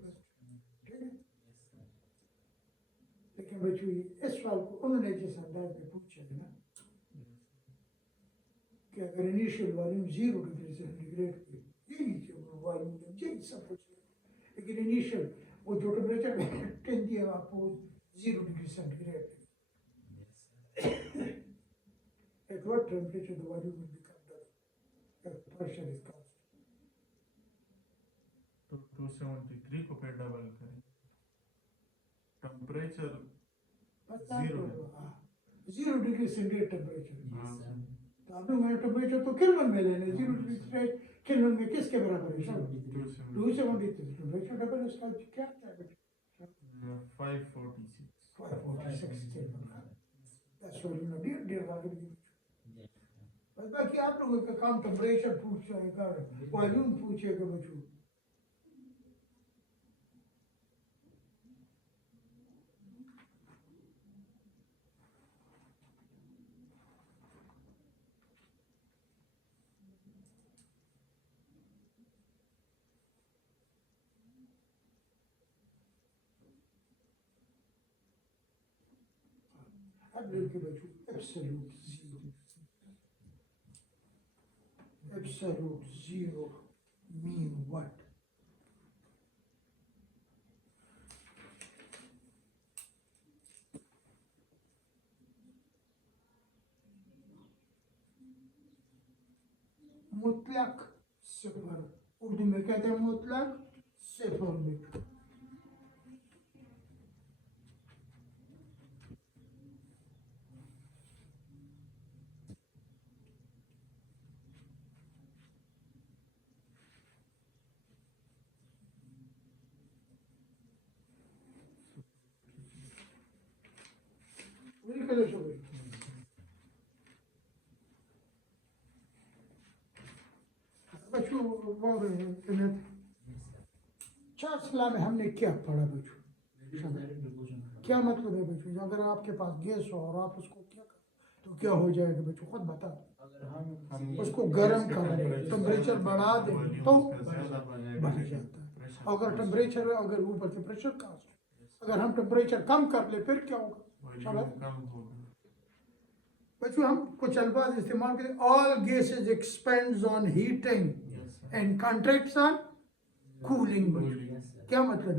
लेकिन बच्चों इस सवाल को उन्होंने जिस अंदाज में पूछा है ना कि अगर इनिशियल वॉल्यूम 0 डिग्री सेंटीग्रेड पे यही वॉल्यूम यही सब कुछ, लेकिन इनिशियल वो जो टेम्परेचर 10 दिया आपको 0 degree centigrade, at what temperature the volume will become double? The pressure is constant. तो 273 को फिर डबल करें। Temperature 0 degree centigrade temperature. हाँ सर। तो आपने मेरा टेम्परेचर तो केल्विन में लेना है। 0 डिग्री सेंटीग्रेड केल्विन में किसके बराबर है? 273। टेम्परेचर डबल इसका क्या है बेटा? 546. 546 kelvin. That's why you know dear बस बाकी आप लोगों का काम टेम्परेचर पूछेगा, वॉल्यूम पूछेगा बच्चों। अब लिखे बच्चों एब्सोल्यूट जीरो मीन व्हाट? मुतलक सिफर, उर्दू में कहते हैं मुतलक सिफर बिट। बच्चों चार सलाह में हमने क्या पढ़ा बच्चों? क्या मतलब है बच्चों? अगर आपके पास गैस हो और आप उसको क्या कर तो क्या हो जाएगा बच्चों? खुद बता। उसको गर्म कर दें, टेम्परेचर बढ़ा दें तो बढ़ जाता है। अगर टेम्परेचर अगर ऊपर से प्रेशर कास्ट, अगर हम टेम्परेचर कम कर ले फिर क्या होगा? बच्चों हम कुछ अल्फाज इस्तेमाल करें, all gases expends on heating and contracts on cooling. क्या मतलब है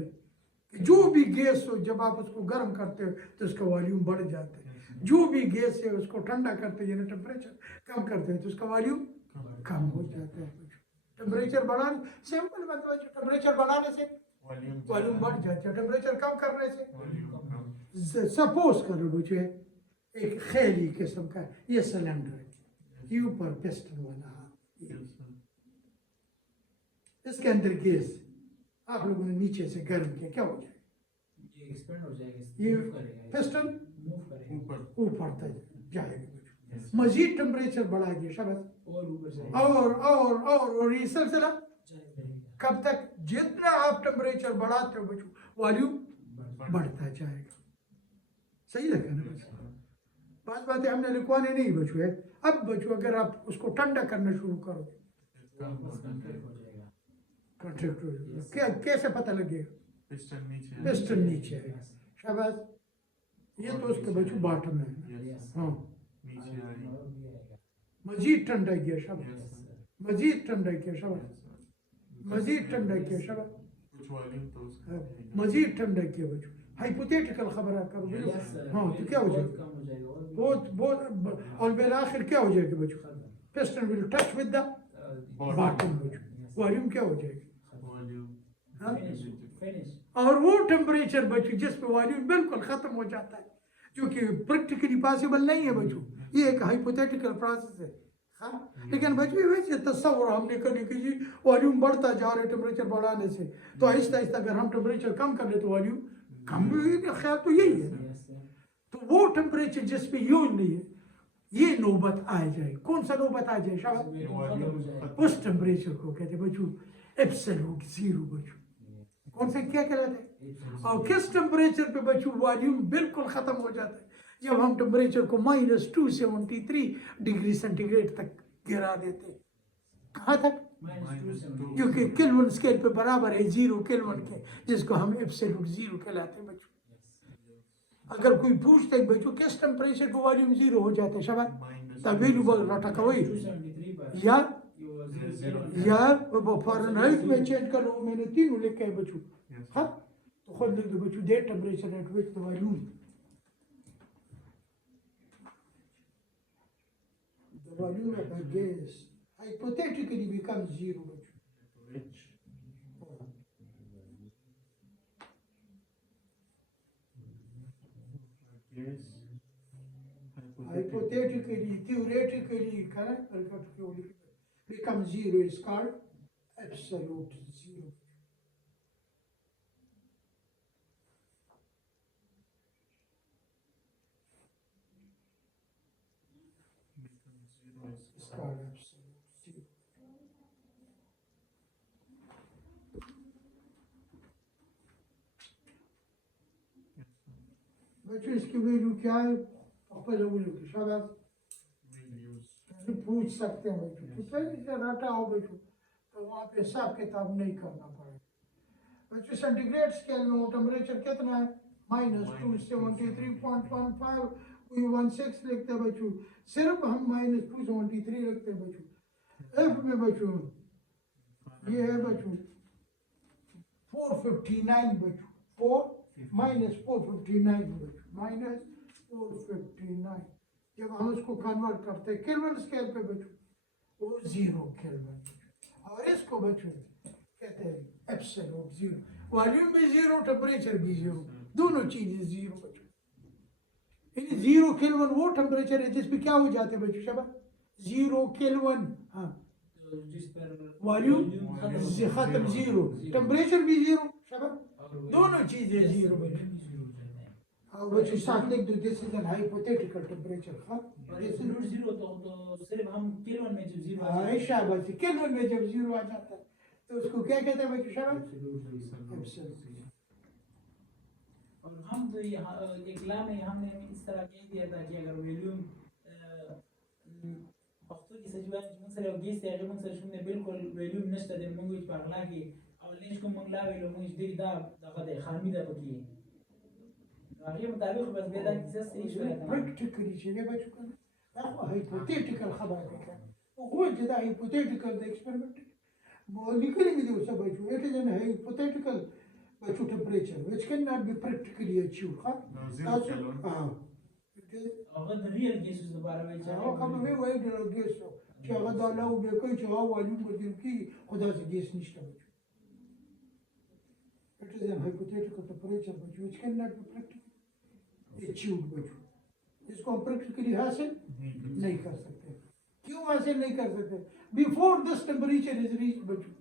कि जो भी गैस हो जब आप उसको गर्म करते हो तो उसका वॉल्यूम बढ़ जाता है, जो भी गैस है उसको ठंडा करते हैं टेम्परेचर कम करते हैं तो उसका वॉल्यूम कम हो जाता है। टेम्परेचर बढ़ाने सिंपल मतलब टेम्परेचर बढ़ाने से वॉल्यूम बढ़ जाता है, टेम्परेचर कम करने से सपोज करो मुझे एक खैली किस्म का ये सिलेंडर है, ये ऊपर पिस्टन वाला है, इसके अंदर गैस आप लोगों ने नीचे से गर्म किया, क्या हो जाएगा? ये एक्सपेंड हो जाएगा, ये मूव करेगा, पिस्टन मूव करेगा, ऊपर तक जाएगा, मजीद टेम्परेचर बढ़ा दिया शाबाश, और ऊपर जाएगा, और ये सिलसिला कब तक? जितना आप टेम्परेचर बढ़ाते हो बच्चों वॉल्यूम बढ़ता जाएगा। सही लगा ना बच्चों? पांच बातें हमने लिखवाने नहीं बच्चों है। अब बच्चों अगर आप उसको ठंडा करना शुरू करो कॉन्ट्रैक्ट हो जाएगा। क्या कैसे पता लगेगा? पिस्टन नीचे है, शाबाश। ये तो उसके बच्चों बॉटम है, हाँ मजीद ठंडा किया शाबाश, मजीद ठंडा किया शाबाश, मजीद ठंडा किया शाबाश, मजीद ठंडा किया बच्चों। हाइपोथेटिकल खबर करो हाँ तो क्या हो जाएगा? बहुत बहुत और मेरे आखिर क्या हो जाएगा बच्चों? Piston will touch with the bottom बच्चों, वॉल्यूम क्या हो जाएगा? और वो टेम्परेचर बच्चों जिस पे वॉल्यूम बिल्कुल खत्म हो जाता है, जो कि प्रैक्टिकली पॉसिबल नहीं है बच्चों, ये एक हाइपोथेटिकल प्रोसेस है। हाँ लेकिन बच्चों वैसे तस्वर हमने करने की जी वॉल्यूम बढ़ता जा रहा है टेम्परेचर बढ़ाने से, तो आहिस्ता आहिस्ता अगर हम टेम्परेचर कम कर ले तो वॉल्यूम कम, ख्याल तो यही है। तो वो टेम्परेचर जिस पे यूज नहीं है ये नौबत आ जाए, कौन सा नौबत आ जाए शाबाश? उस टेम्परेचर को कहते बच्चों एब्सोल्यूट जीरो बच्चों। कौन से क्या कहलाते हैं? और किस टेम्परेचर पे बच्चों वॉल्यूम बिल्कुल खत्म हो जाता है? जब हम टेम्परेचर को -273 डिग्री सेंटीग्रेड तक गिरा देते हैं। कहाँ तक? जो कि केल्विन स्केल पे बराबर है 0 केल्विन के, जिसको हम एब्सोल्यूट जीरो कहलाते हैं बच्चों। अगर कोई पूछता है बच्चों किस टेम्परेचर पे वॉल्यूम जीरो हो जाता है शाबाश तवेलुबल रटकवई या वो फारेनहाइट में चेंज करो, मैंने तीनों लिखे हैं बच्चों। हाँ तो खुद लिख दो बच्चों that temperature at which the volume of the gas hypothetically becomes zero बच्चों। Hypothetically, theoretically, correct? Becomes zero is called absolute zero. It's called absolute zero. बच्चों इसकी वैल्यू क्या है? शाबाश पूछ सकते हैं बच्चों, कितना रटा हो बच्चों तो वहाँ पे हिसाब किताब नहीं करना पड़ेगा बच्चों। सेंटीग्रेड स्केल में टेम्परेचर कितना है? -273.15 कोई 16 लिखते हैं बच्चों, सिर्फ हम -273 रखते हैं बच्चों। एफ में बच्चों ये है बच्चों 459 बच्चों, 4 -459 बच्चों, -459। जब हम उसको कन्वर्ट करते हैं केल्विन स्केल पे बच्चों, वो 0 केल्विन। और इसको बच्चों कहते हैं एब्सोल्यूट 0, वॉल्यूम भी 0, टेम्परेचर भी 0, दोनों चीजें 0 बच्चों। यानी 0 केल्विन वो टेम्परेचर है जिस पे क्या हो जाते हैं बच्चों, शबा 0 केल्विन, हाँ, तो जिस पर वॉल्यूम खत्म खत्म 0, टेम्परेचर भी 0, शबा और दोनों चीजें 0 बच्चों। जीरो हो जाता है। हाँ बच्चों साथ लिख दो, this is an hypothetical temperature. हाँ और एब्सोल्यूट जीरो तो सिर्फ हम केल्विन में जब जीरो हाँ शाबाश, केल्विन में जब 0 आ जाता है तो उसको क्या कहते हैं बच्चों, शाबाश एब्सोल्यूट। एब्सोल्यूट। और हम तो यहाँ एक ला में हमने इस तरह कह दिया था कि अगर वॉल्यूम पख्तू की सजवान मंसर गेस ते अगर मंसर शुने बिल्कुल वॉल्यूम नष्ट दे मंगुज पागला की और लेश को मंगला वेलो मंगुज दिग दा दगा खामी दा पकी आगे मुताबिक बस बेदा किसे सही शो है practically चीजें बच्चों का ना हाइपोथेटिकल खबर है, वो जदा हाइपोथेटिकल एक्सपेरिमेंट वो लिखने में जो सब बच्चों, इट इज एन हाइपोथेटिकल बच्चों temperature which can not be practically achieved. हाँ 0 केल्विन। हाँ इट इज अगर रियल केसेस दोबारा में हाँ खबर में वही डर गेस हो कि अगर दाला हो गया कोई चाह वॉल्यूम को दिन की खुदा से गेस निश्चित बच्चों। It is an hypothetical temperature बच्चों which can not be practically achieved बच्चों, इसको हम प्रैक्टिकली हासिल नहीं कर सकते। क्यों हासिल नहीं कर सकते? Before this temperature is reach बच्चों,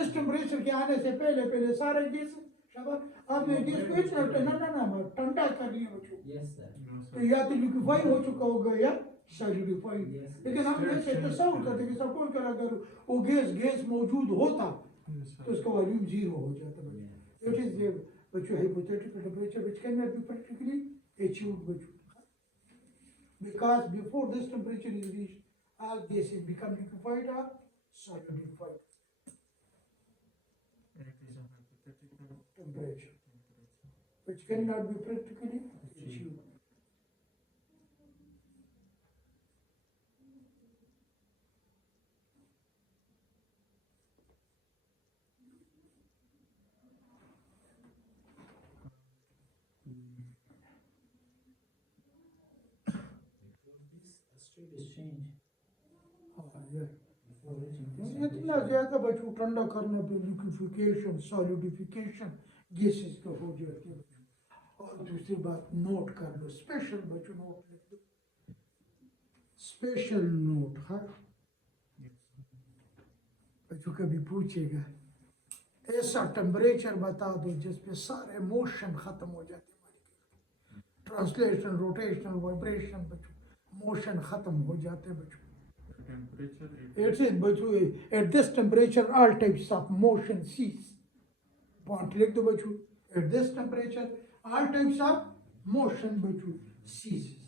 इस टेम्परेचर के आने से पहले पहले सारे गैस शाबाश आपने गैस को इतना ना ठंडा कर लिया बच्चों, यस सर तो या तो लिक्विफाई हो चुका होगा या सॉलिडिफाइड। लेकिन हम ऐसे तस्वीर करते कि सपोज कर अगर वो गैस मौजूद होता तो उसका वॉल्यूम 0 हो जाता बच्चों। इट इज बच्चों hypothetical temperature which can not be practically achieved बच्चों, because before this temperature is reached, all gases become liquefied or solidified It is a hypothetical temperature, which cannot be practically achieved. इतना ज्यादा बच्चों ठंडा करने पे liquefaction solidification gases का हो जाती है। और दूसरी बात नोट कर लो, स्पेशल बच्चों नोट लिख दो, स्पेशल नोट। हाँ बच्चों कभी पूछेगा ऐसा टेम्परेचर बता दो जिसपे सारे मोशन खत्म हो जाते हैं, ट्रांसलेशन रोटेशन वाइब्रेशन बच्चों मोशन खत्म हो जाते हैं बच्चों। temperature. It says बच्चों at this temperature all types of motion cease। Point लिख दो बच्चों, at this temperature all types of motion बच्चों ceases,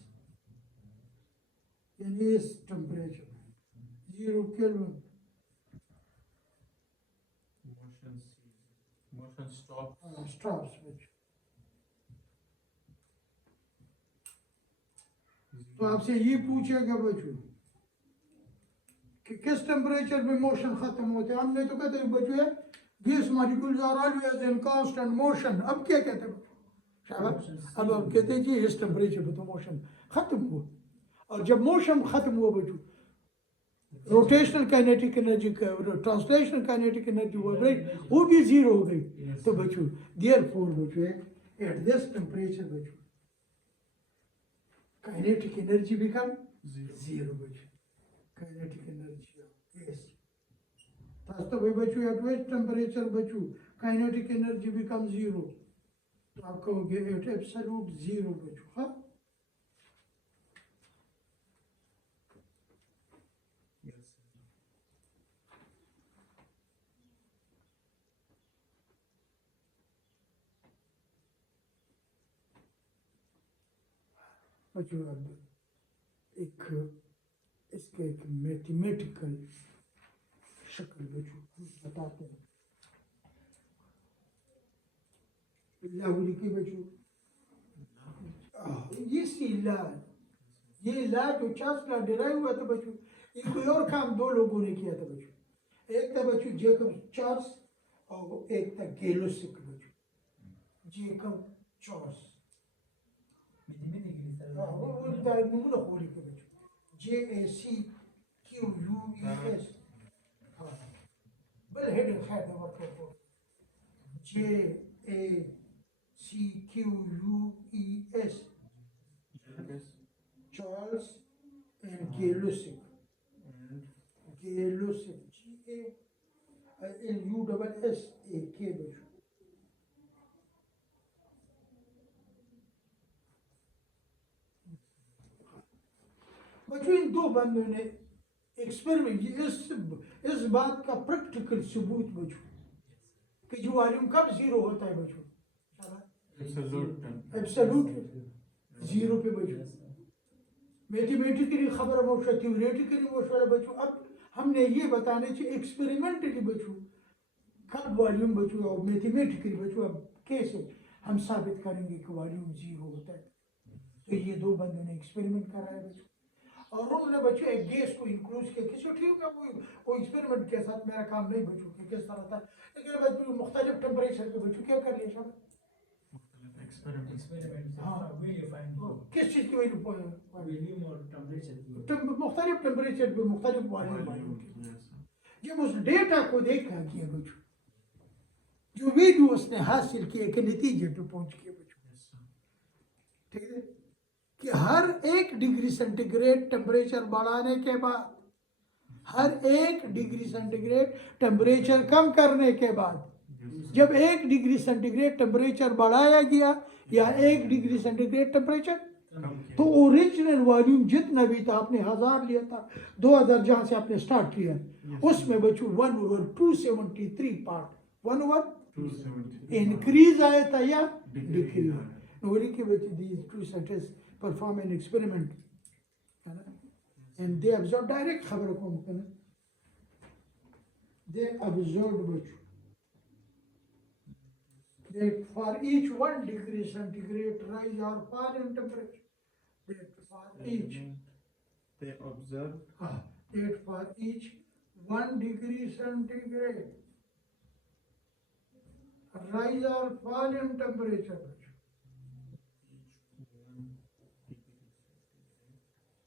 यानी इस temperature 0 kelvin Motion ceases. Motion stops. Stops बच्चों। तो आपसे ये पूछेगा बच्चों कि किस टेम्परेचर पे मोशन खत्म होते हैं, हमने तो कहते हैं बच्चों gas molecules are always in constant motion. अब क्या कहते हैं शाबाश, अब हम कहते हैं जी इस टेम्परेचर पे तो मोशन खत्म हुआ। और जब मोशन खत्म हुआ बच्चों rotational kinetic energy translational kinetic energy वो भी 0 हो गई। तो बच्चों देयरफॉर बच्चों एट दिस टेम्परेचर बच्चों काइनेटिक एनर्जी बिकम 0 बच्चों, काइनेटिक एनर्जी यस वास्तव में बच्चों एट विच टेम्परेचर बच्चों काइनेटिक एनर्जी बिकम 0, तो आप कहोगे एट एब्सोल्यूट 0 बच्चों। हाँ Yes. बच्चों अब एक इसके एक मैथमेटिकल शक्ल बच्चों हम बताते हैं। लाहौरी की बच्चों ये सी ला ये ला जो चार्ल्स ला डिराइव हुआ था बच्चों, ये कोई और काम दो लोगों ने किया था बच्चों। एक था बच्चों जेकब चार्ल्स और एक था गेलोसिक बच्चों, जेकब चार्ल्स। वो नमूना खोली के बच्चों, JACQUES, बल हेडिंग खैर दवा को JACQUES, Charles and Gelusic, Gelusic, GALUSSAK बच्चों। बच्चों इन दो बंदों ने एक्सपेरिमेंट, इस बात का प्रैक्टिकल सबूत बच्चों कि जो वॉल्यूम कब जीरो होता है बच्चों, एब्सोल्यूट जीरो पे बच्चों। मैथमेटिकली खबर मोशा, थ्योरेटिकली मोशा बच्चों। अब हमने ये बताने चाहिए एक्सपेरिमेंटली बच्चों कब वॉल्यूम बच्चों, और मैथमेटिकली बच्चों अब कैसे हम साबित करेंगे कि वॉल्यूम जीरो होता है। तो ये दो बंदों ने एक्सपेरिमेंट करा है बच्चों, और उन्होंने बच्चों एक गैस को इंक्लूड किया। किसी ठीक है वो एक्सपेरिमेंट के साथ मेरा काम नहीं बच्चों कि किस तरह था, लेकिन बच्चों मुख्तलिफ टेम्परेचर पे बच्चों क्या कर लिया सब एक्सपेरिमेंट हाँ। वीडियो फाइंड किस चीज़ की वजह वॉल्यूम और टेम्परेचर की मुख्तलिफ टेम्परेचर पे मुख्तलिफ वॉल्यूम की। जब उस डेटा को देखा गया बच्चों, जो वीडियो उसने हासिल किए के नतीजे पे पहुंच गए बच्चों, ठीक है, कि हर 1 डिग्री सेंटीग्रेड टेम्परेचर बढ़ाने के बाद, हर 1 डिग्री सेंटीग्रेड टेम्परेचर कम करने के बाद, जब 1 डिग्री सेंटीग्रेड टेम्परेचर बढ़ाया गया या 1 डिग्री सेंटीग्रेड टेम्परेचर, तो ओरिजिनल वॉल्यूम जितना भी था, आपने 1000 लिया था, 2000 जहाँ से आपने स्टार्ट किया, उसमें बच्चों 1/273 पार्ट 1/2 इंक्रीज आया था या डिक्रीज। नोरी के बच्चे these two scientists perform an experiment, है ना, and they observed direct खबर को मुकन, they observed बच्चों that for each 1 degree centigrade rise or fall in temperature, that for each they observe that for each 1 degree centigrade rise or fall in temperature,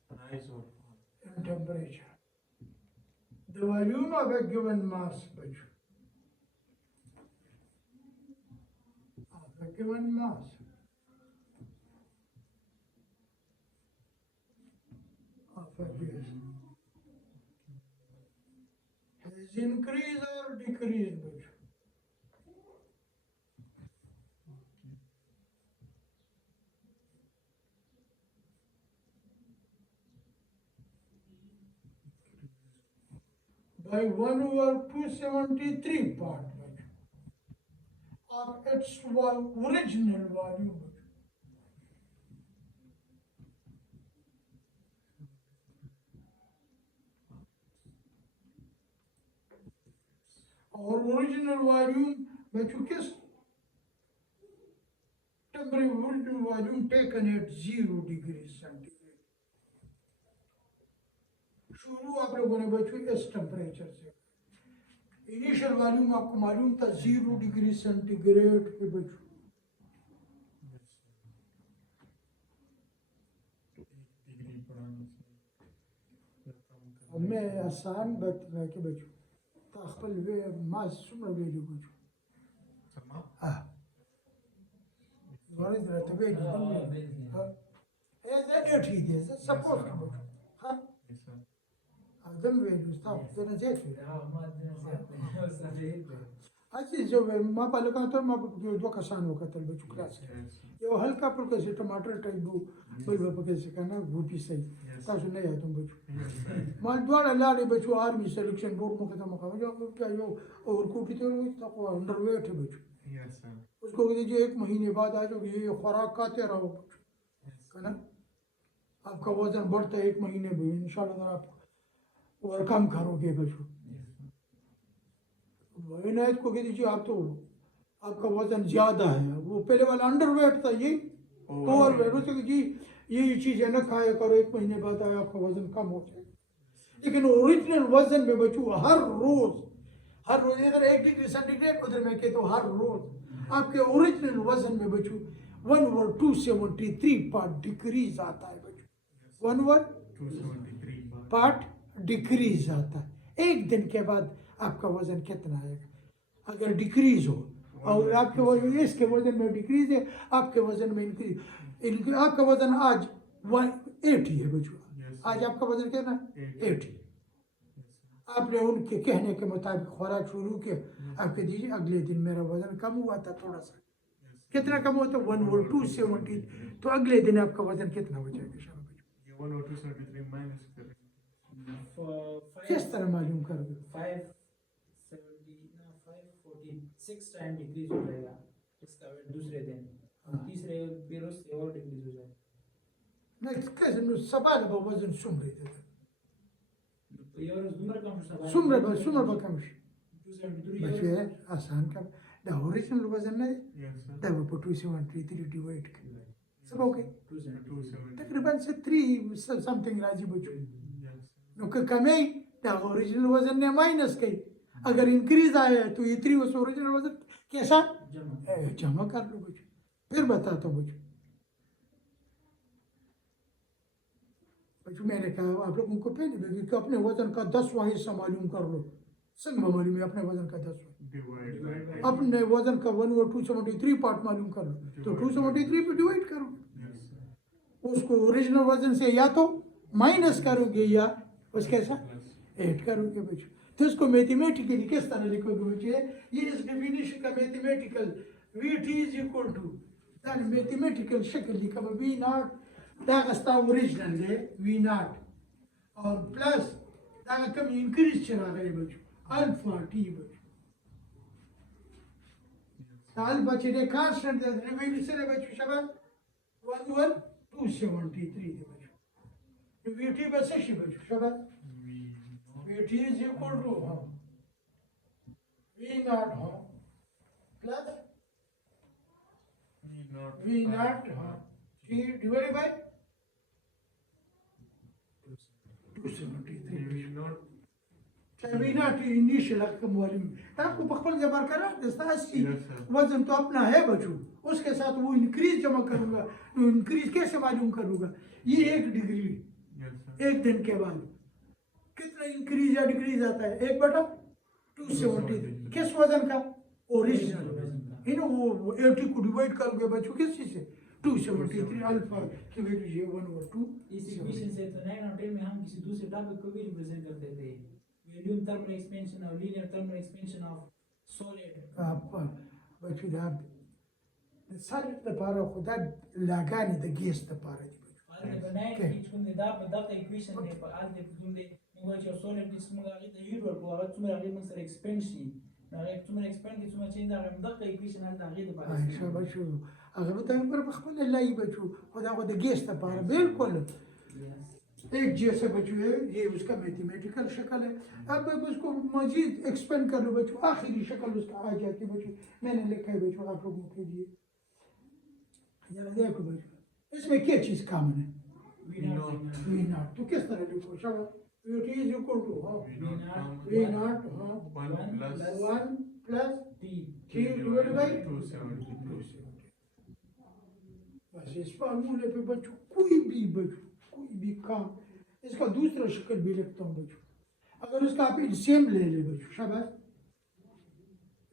rise or fall in temperature, the volume of a given mass बच्चों, of a given mass of a gas has increased or decreased बच्चों, by 1/273 part of its original volume. और original volume बच्चों किस temperature, volume taken at 0 degree centigrade. शुरू आप लोगों ने बच्चों इस टेम्परेचर से, इनिशियल वॉल्यूम आपको मालूम था 0 डिग्री सेंटीग्रेड पे बच्चों, मैं आसान बात है कि बच्चों ताखल वे मास सुमर वेल्यू बच्चों हाँ वाले तरह तबे हाँ ऐसे एटी दे सपोज कर बच्चों हाँ आदम वेल्यू स्टाफ देना चाहिए अच्छी जो माँ पाले का तो माँ जो दो कसान होगा तल बच्चों क्लास ये हल्का फुल्का से टमाटर टाइप वो बल्ब कैसे करना गोभी सही ताकि नहीं आता बच्चों माल द्वारा लाड़े बच्चों आर्मी सिलेक्शन बोर्ड में खत्म होगा जो क्या जो और कोटी तो वो अंडरवेट है बच्चों उसको दीजिए 1 महीने बाद आ जाओगे ये खुराक खाते रहो है ना, आपका वजन बढ़ता है 1 महीने में इंशाल्लाह आप और कम करोगे बच्चों। इनायत को कह दीजिए आप तो आपका वजन ज्यादा है, वो पहले वाला अंडरवेट था ये ओवरवेट बच्चों जी ये चीज़ें न खाया करो, 1 महीने बाद आपका वजन कम हो जाएगा। लेकिन ओरिजिनल वजन में बच्चों हर रोज इधर 1 डिग्री सेंटीग्रेड, उधर मैं कहता हूँ हर रोज आपके ओरिजिनल वजन में बच्चों 1/273 पार्ट डिक्रीज आता है बच्चों, 273 पार्ट डिक्रीज आता है। 1 दिन के बाद आपका वजन कितना आएगा अगर डिक्रीज हो, और आपके वजन इसके वजन में डिक्रीज है, आपके वजन में इंक्रीज। आपका वजन आज 180 है बच्चों, आज आपका वजन कितना 80। आपने उनके कहने के मुताबिक खुराक शुरू किया, आपके दीजिए अगले दिन मेरा वजन कम हुआ था थोड़ा सा, कितना कम हुआ था 1/270, तो अगले दिन आपका वजन कितना हो जाएगा शाम ये 1/273 माइनस करें, किस तरह मालूम करोगे? 546 टाइम डिक्रीज हो जाएगा इसका वेट दूसरे दिन, तीसरे फिर उससे और डिक्रीज हो जाएगा। नहीं कैसे नु सवाल वजन सुमरे देता Euros număr cam știu să सुमरे बकमश 273 बच्चे euros. आसान का द ओरिजिनल वजन है yes sir, द 273 डिवाइड सब ओके 270 तकरीबन से 3 समथिंग राजी बच्चों yes नो कमी द ओरिजिनल वजन ने माइनस कई, अगर इंक्रीज आया है तो ये 3 उस ओरिजिनल वजन कैसा Jama. जमा कर लो बच्चों। फिर बताता हूँ बच्चों, मैंने कहा आप लोगों को पहले भी कि अपने वजन का 10वां हिस्सा मालूम कर लो। संग मालूम है अपने वजन का 10वां, divide by अपने वजन का 1/273 पार्ट मालूम कर लो, तो 273 पे डिवाइड करो, yes sir, उसको ओरिजिनल वजन से या तो माइनस करोगे या उसके साथ plus ऐड करोगे बच्चों। तो इसको मैथमेटिकली किस तरह लिखोगे बच्चे, ये इस डेफिनेशन का mathematical VT is equal to that mathematical शक्ल लिखा V नॉट दागस्ता ओरिजिनल है V नॉट और प्लस दाग कम इंक्रीज चला गए बच्चों अल्फा T बच्चों, अल्फा चले कांस्टेंट दे वैल्यू से बच्चों शबा 1/273 दे बच्चों VT बस है बच्चों Shaba VT is equal to V naught plus V naught T divided by 273 we not V naught initial रकम वाली आपको पकड़ जबर करा दस्ता 80 Yes, sir. वजन तो अपना है बच्चों, उसके साथ वो इंक्रीज जमा करूंगा, तो इंक्रीज कैसे मालूम करूंगा, ये 1 डिग्री yes sir, 1 दिन के बाद कितना इंक्रीज या डिक्रीज आता है 1/270 किस वजन का ओरिजिनल इन वो 80 को डिवाइड करोगे बच्चों किस चीज से 273 अल्फा की वैल्यू ये 1/2 इस इक्वेशन से तो 9 और 10 में हम किसी दूसरे टॉपिक को भी रिप्रेजेंट करते थे, वॉल्यूम थर्मल एक्सपेंशन और linear thermal expansion of solid. आप बच्चों आप सारे लपारा खुदा लगाने द गेस द पारा Alte benajde ichkunde da equation de alte kunde mungajio solid dismunga ita hydro ko agat tumera agi mungsar expansion na agi tumera expand tuma change agi da equation alta agi de ba अच्छा बच्चों अगर बताएं पर बखबल अल्लाह ही बच्चों खुदा को the guess the पारा बिल्कुल एक जैसे बच्चों है, ये उसका मैथमेटिकल शक्ल है। अब उसको मजीद एक्सपेंड कर लो बच्चों, आखिरी शक्ल उसका आ जाती है बच्चों, मैंने लिखा है बच्चों आप लोगों के लिए, जरा देखो बच्चों इसमें क्या चीज कॉमन है V नॉट, तो किस तरह लिखो शाबाश VT is equal to V not 1 plus T divided by 273 बस इस फार्मूले पे बच्चों कोई भी काम, इसका दूसरा शक्ल भी लिखता हूँ बच्चों, अगर उसका आप सेम ले ले बच्चों शाबाश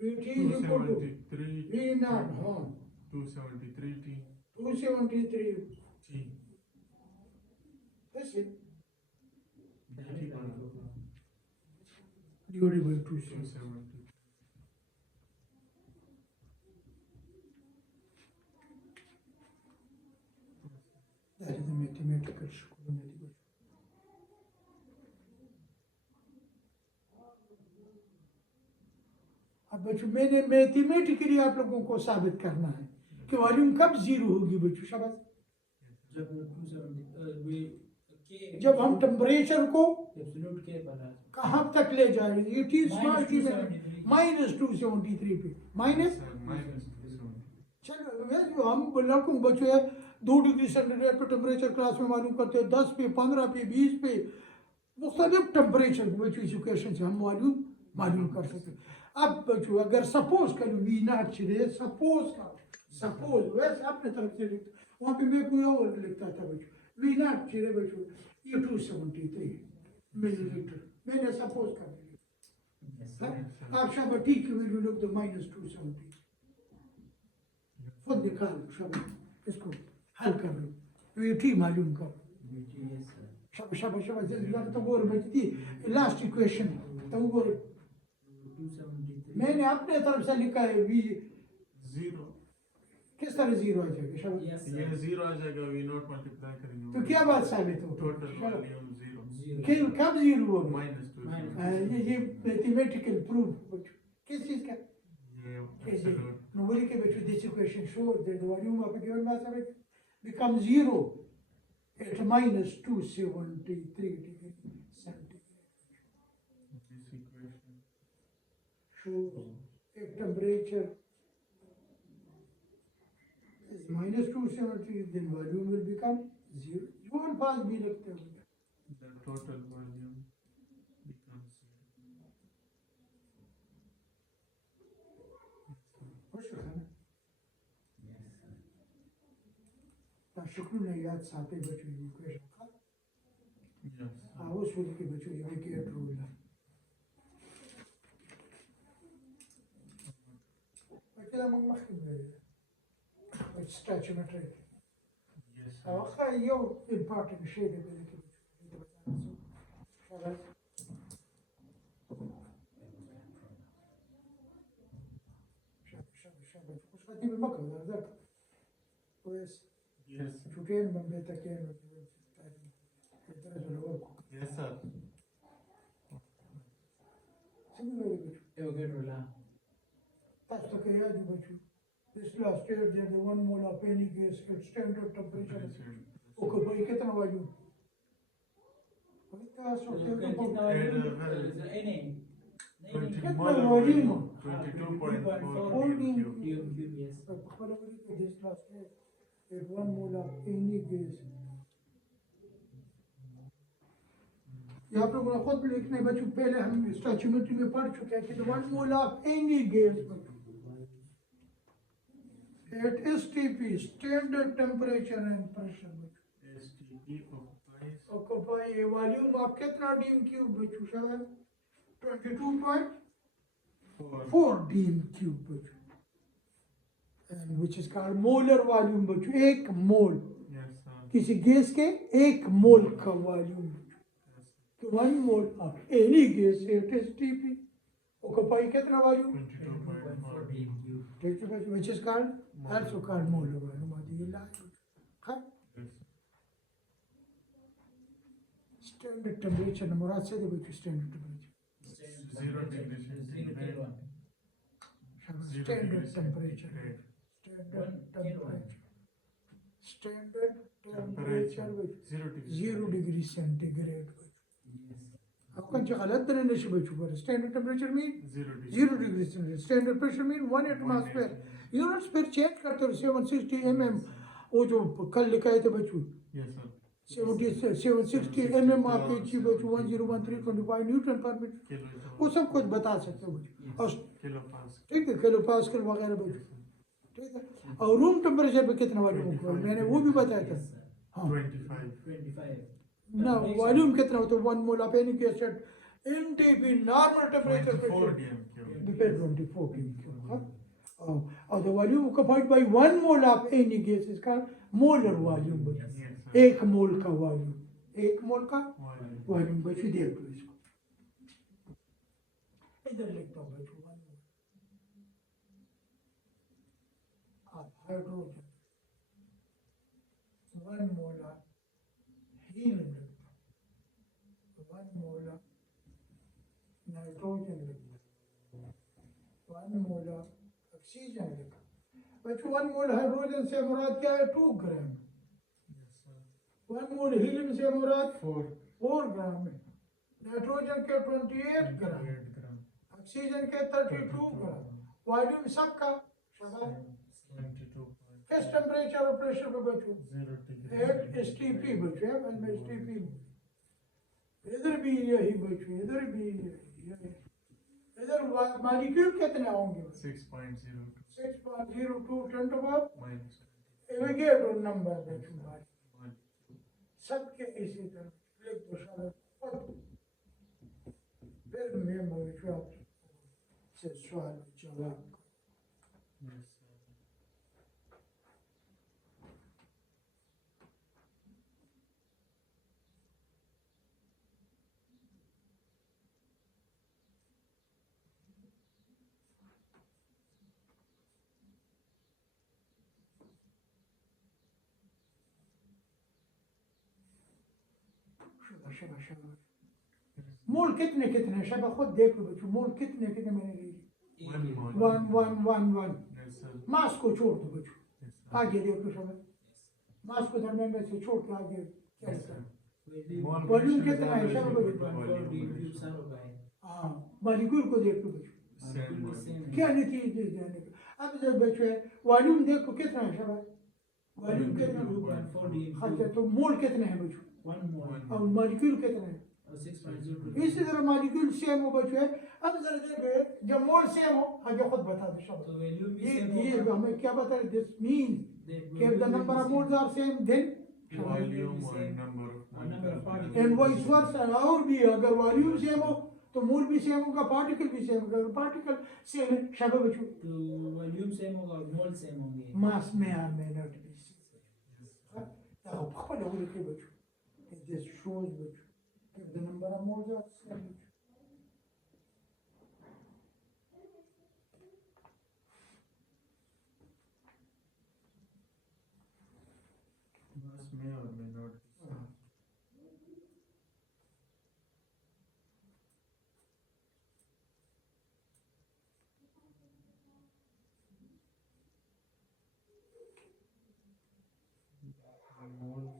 VT is equal to 273 V not 273 T 273 T that's it divided by 270 270 that is the mathematical shakl अब बच्चों मैंने मैथमेटिकली आप लोगों को साबित करना है कि वॉल्यूम कब जीरो होगी बच्चों शाबाश जब हम टेम्परेचर को एब्सोल्यूट के बना कहाँ तक ले जाएंगे, इट इज स्मॉल टी -273 पे माइनस sir, minus 270 चलो हम लड़कों बच्चों है 2 डिग्री सेंटीग्रेड पे टेम्परेचर क्लास में मालूम करते हैं, 10 पे, 15 पे, 20 पे, मुख्तलिफ टेम्परेचर बच्चों इस इक्वेशन से हम मालूम कर सकते हैं। अब बच्चों अगर सपोज कर वी नॉट चले, सपोज वैसे अपने तरफ से लिखते, वहाँ पे मैं कोई और लिखता था बच्चों, वी नॉट चले बच्चों ये 273 मिलीलीटर, मैंने सपोज कर दिया। आप शाबाश ठीक वैल्यू लिख दो -270, खुद निकालो शाबाश, इसको हल कर लो, तो ये ठीक मालूम करो। शाबाश शाबाश शाबाश, जरा तो बोल बचती लास्ट इक्वेशन तो बोल, मैंने अपने तरफ से लिखा है वी जीरो, किस तरह जीरो आ जाएगा शाबाश, ये जीरो आ जाएगा, वी नॉट मल्टीप्लाई करेंगे तो क्या बात साबित हो, टोटल वॉल्यूम जीरो, कब जीरो होगा, -2, ये मैथमेटिकल प्रूफ किस चीज का, ये एब्सोल्यूट, नोबडी के बच्चों this equation show that the volume of a given mass of it becomes zero at -273 degree centigrade. this equation shows if temperature is -270 then volume will become zero. जो अल्फाज भी लगते हैं the total volume becomes zero. खुश है ना, शुक्र ने याद साथे बच्चों की इक्वेशन का Yes. आओ सूर्य के बच्चों ये विकेट रूल है كده مخي statumetry Yes. او اخا يو important شيء اللي كده شغال شاب مش خدي بالمكة ذاك كويس Yes. شوفين من بيتكين الدرجة الأولى Yes, sir. سمي very good. Eu quero lá. That's the idea, but this last year there the one mole of any gas at standard temperature. Okay, भाई कितना वायु? कितना सोचते कितना हो? नहीं कितना वायु? 22.4 cube yes. This last year at one mole of any gas. ये आप लोगों ने खुद लिखने बच्चों पहले हम स्टैच्यूमेट्री में पढ़ चुके हैं कि the one mole of any gas at STP standard temperature and pressure STP occupies a volume of कितना dm cube बच्चों शायद 22.4 dm cube बच्चों and which is called molar volume बच्चों एक मोल Yes, sir. किसी गैस के एक मोल का वॉल्यूम तो 1 mole of any gas at STP occupies कितना volume 22.4 cube. which is called also called molar volume ये लास्ट हाँ Yes. स्टैंडर्ड टेम्परेचर मुराद से देखो standard temperature 0 degree centigrade. 0 standard degree temperature centigrade. Standard temperature 0 degree. 0 degree centigrade Yes. आपका जो गलत तरह नशे बचू पर standard temperature mean 0 degree. 0 degree centigrade standard pressure mean 1 atmosphere units फिर चेंज करते हो 760 mm वो जो कल लिखा थे बच्चों Yes, sir. 760 mm आपके जी बच्चों 101325 न्यूटन पर मीटर Kilo. वो सब कुछ बता सकते हो बच्चों और Kilopascal. ठीक है किलो पास्कल वगैरह बच्चों ठीक है और रूम टेम्परेचर पे कितना वॉल्यूम होगा मैंने वो भी बताया था Yes, sir. हाँ 25. 25. ना वॉल्यूम कितना होता है 1 mole of any gas at NTP normal temperature 24 पे dm cube. depends on the 14 cube हाँ और the volume occupied by 1 mole of any gas is called molar volume बच्चों Yes, sir. एक मोल का वॉल्यूम एक मोल का Volume. वॉल्यूम बच्चों देख लो इसको इधर लिखता हूँ बच्चों हाइड्रोजन 1 मोल ऑफ हीलियम लिखता हूँ 1 मोल ऑफ नाइट्रोजन लिखता हूँ 1 मोल ऑफ ऑक्सीजन लिखा बच्चों 1 मोल हाइड्रोजन से मुराद क्या है 2 ग्राम Yes, sir. 1 मोल हीलियम से मुराद 4 ग्राम है नाइट्रोजन के 28 ग्राम 28 gram. ऑक्सीजन के 32 ग्राम वॉल्यूम सबका शाबाश 72.5. किस टेम्परेचर और प्रेशर पे बच्चों? 0 degree. एट STP बच्चों है, बस में STP इधर भी यही बच्चों, इधर भी यही, इधर मॉलिक्यूल कितने होंगे? 6.02 6.02 10 to the minus एविगेटो नंबर बच्चों भाई, 1. सबके इसी तरह लिख दो शायद, फिर मैं बच्चों से सवाल जवाब। Yes, sir. शबा शबा मोल कितने कितने शबा खुद देख लो बच्चों, मोल कितने कितने मैंने लिए? 1 mole. 1 1 1 1। Yes, sir. मास को छोड़ दो बच्चों, Yes, sir. आगे देखो शबा, मास को दरमियान में से छोड़ के आगे क्या Yes, होता sir. है? Mole Volume ratio is कितना है? always शबा equal बच्चों, to volume ratio. हाँ मॉलिक्यूल को देख लो बच्चों, Same volume. क्या नतीजे देने का? अब जब बच्चों है वॉल्यूम देखो कितना है शबा, वॉल्यूम कितना है? अच्छा तो मोल कितने हैं बच्चों, और मॉलिक्यूल कितने हैं? इसी तरह मॉलिक्यूल सेम हो बच्चों है। अब जरा देखो जब मोल सेम हो, आगे खुद बता दो शब्द, ये हमें क्या बता रहे? दिस मीन कि the number of moles are same then Volume or number of molecules. and vice versa, और भी अगर वॉल्यूम सेम हो तो मोल भी सेम होगा, पार्टिकल भी सेम होगा, पार्टिकल सेम है शब्द बच्चों, मास में आर में नॉट बी सेम। अब खबर हो रही है बच्चों, this shows बच्चों if the number of moles are same। Mass may or may not be same. Moles.